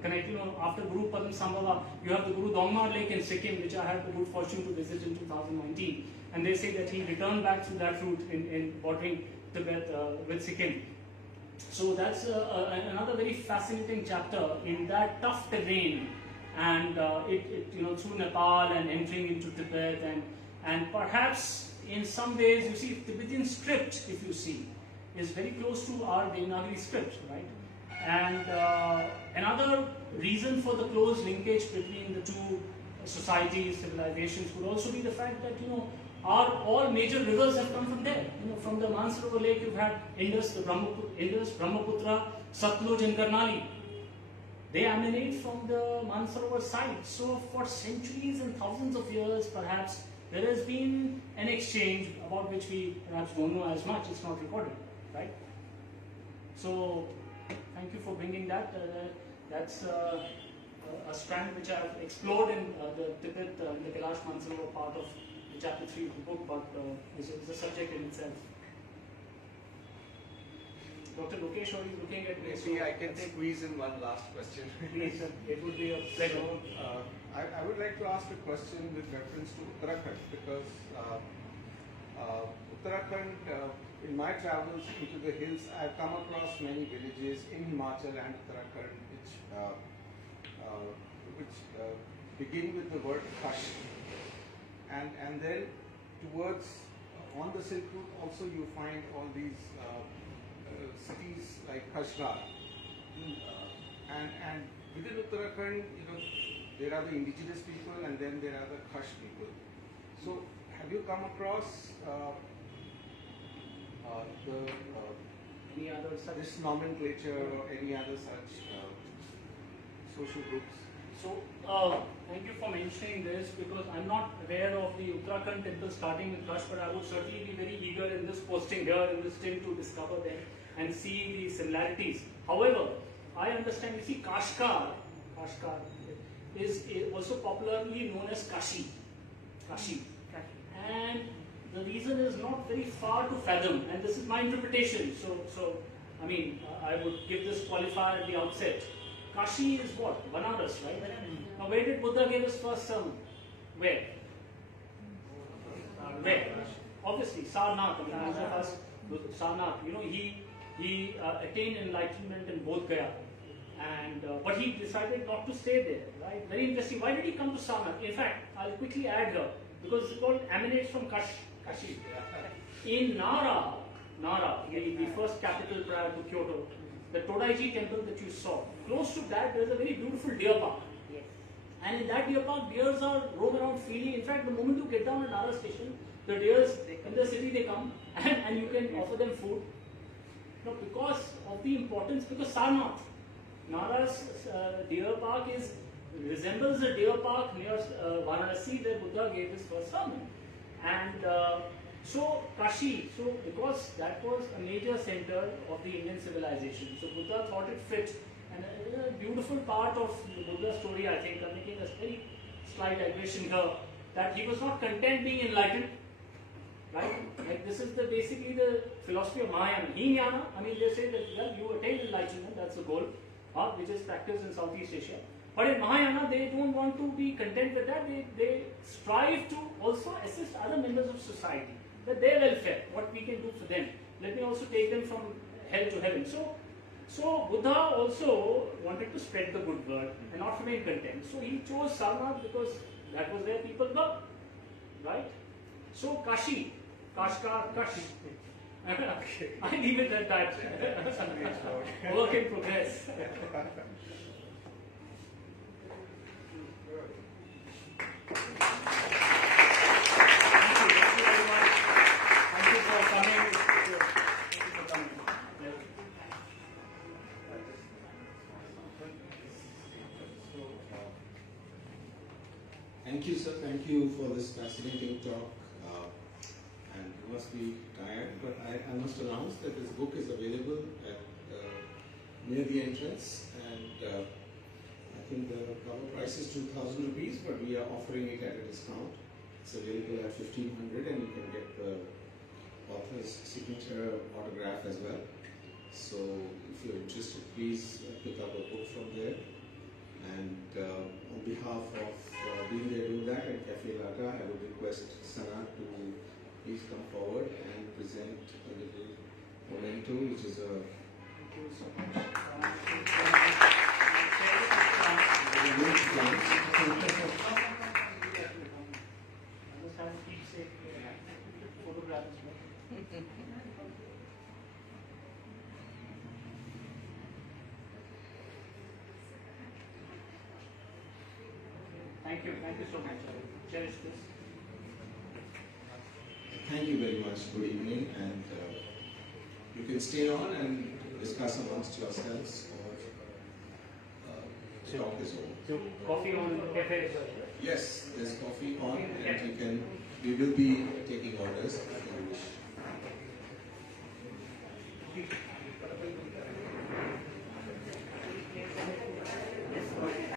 connect. After Guru Padma Sambhava, you have the Guru Dongmar Lake in Sikkim, which I had the good fortune to visit in 2019. And they say that he returned back through that route in bordering Tibet with Sikkim. So that's another very fascinating chapter in that tough terrain. And through Nepal and entering into Tibet and perhaps in some ways, you see, Tibetan script, if you see, is very close to our Devanagari script, right? And another reason for the close linkage between the two societies, civilizations, would also be the fact that, all major rivers have come from there. From the Mansarovar Lake, you've had Indus, Brahmaputra, Satluj and Karnali. They emanate from the Mansarovar site. So for centuries and thousands of years, perhaps, there has been an exchange about which we perhaps don't know as much. It's not recorded, right? So thank you for bringing that. That's a strand which I've explored in the Tibet, the Kailash Mansarovar part of the chapter 3 of the book, but is a subject in itself. Dr. Lokesh, are you looking at me? Maybe I can squeeze in one last question. Please, it would be a pleasure. I would like to ask a question with reference to Uttarakhand because Uttarakhand, in my travels into the hills, I've come across many villages in Himachal and Uttarakhand which begin with the word Khash. And then towards, on the Silk Route also you find all these cities like Kashgar. And within Uttarakhand, there are the indigenous people and then there are the Khash people. So have you come across Any other such? this nomenclature or any other such social groups? So, thank you for mentioning this because I'm not aware of the Uttarakhand temple starting with Khash, but I would certainly be very eager in this posting here in this team to discover them and see the similarities. However, I understand, you see, Kashgar is also popularly known as Kashi. And the reason is not very far to fathom, and this is my interpretation. So I mean, I would give this qualifier at the outset. Kashi is what? Banaras, right? Now, where did Buddha give his first sermon? Where? Where? Obviously, Sarnath. I mean, most of us, Sarnath. He attained enlightenment in Bodh Gaya, and but he decided not to stay there. Right? Very interesting. Why did he come to Sarnath? In fact, I'll quickly add here because it's called emanates from Kashi. In Nara, the first capital prior to Kyoto, the Todaiji temple that you saw, close to that there is a very beautiful deer park. Yes. And in that deer park, deers are roam around freely. In fact, the moment you get down at Nara station, the deers in the city they come and you can offer them food. Now, because of the importance, because Sarnath, Nara's deer park resembles a deer park near Varanasi where Buddha gave his first sermon. And so Kashi, because that was a major center of the Indian civilization, so Buddha thought it fit. And a beautiful part of the Buddha story, I think, I'm making a very slight digression here, that he was not content being enlightened, right? Like this is basically the philosophy of Mahayana. Hinayana, I mean, they say that, well, you attain enlightenment, that's the goal, which is practiced in Southeast Asia. But in Mahayana, they don't want to be content with that. They strive to also assist other members of society, that their welfare, what we can do for them. Let me also take them from hell to heaven. So Buddha also wanted to spread the good word and not remain content. So he chose Sarnath because that was where people go, right? So Kashi, Kashgar, Kash. I leave it at that. Work in progress. Thank you, sir. Thank you for this fascinating talk. And you must be tired, but I must announce that this book is available at near the entrance, and I think the cover price is 2,000 rupees, but we are offering it at a discount. It's available at 1,500, and you can get the author's signature autograph as well. So if you're interested, please pick up a book from there. And on behalf of Being There Do That and Cafe Lata, I would request Sana to please come forward and present a little memento, which is a Thank you so much. I cherish this. Thank you very much. Good evening, and you can stay on and discuss amongst yourselves, or talk is over. So coffee on the cafe. Yes, there's coffee on, and we will be taking orders if you wish.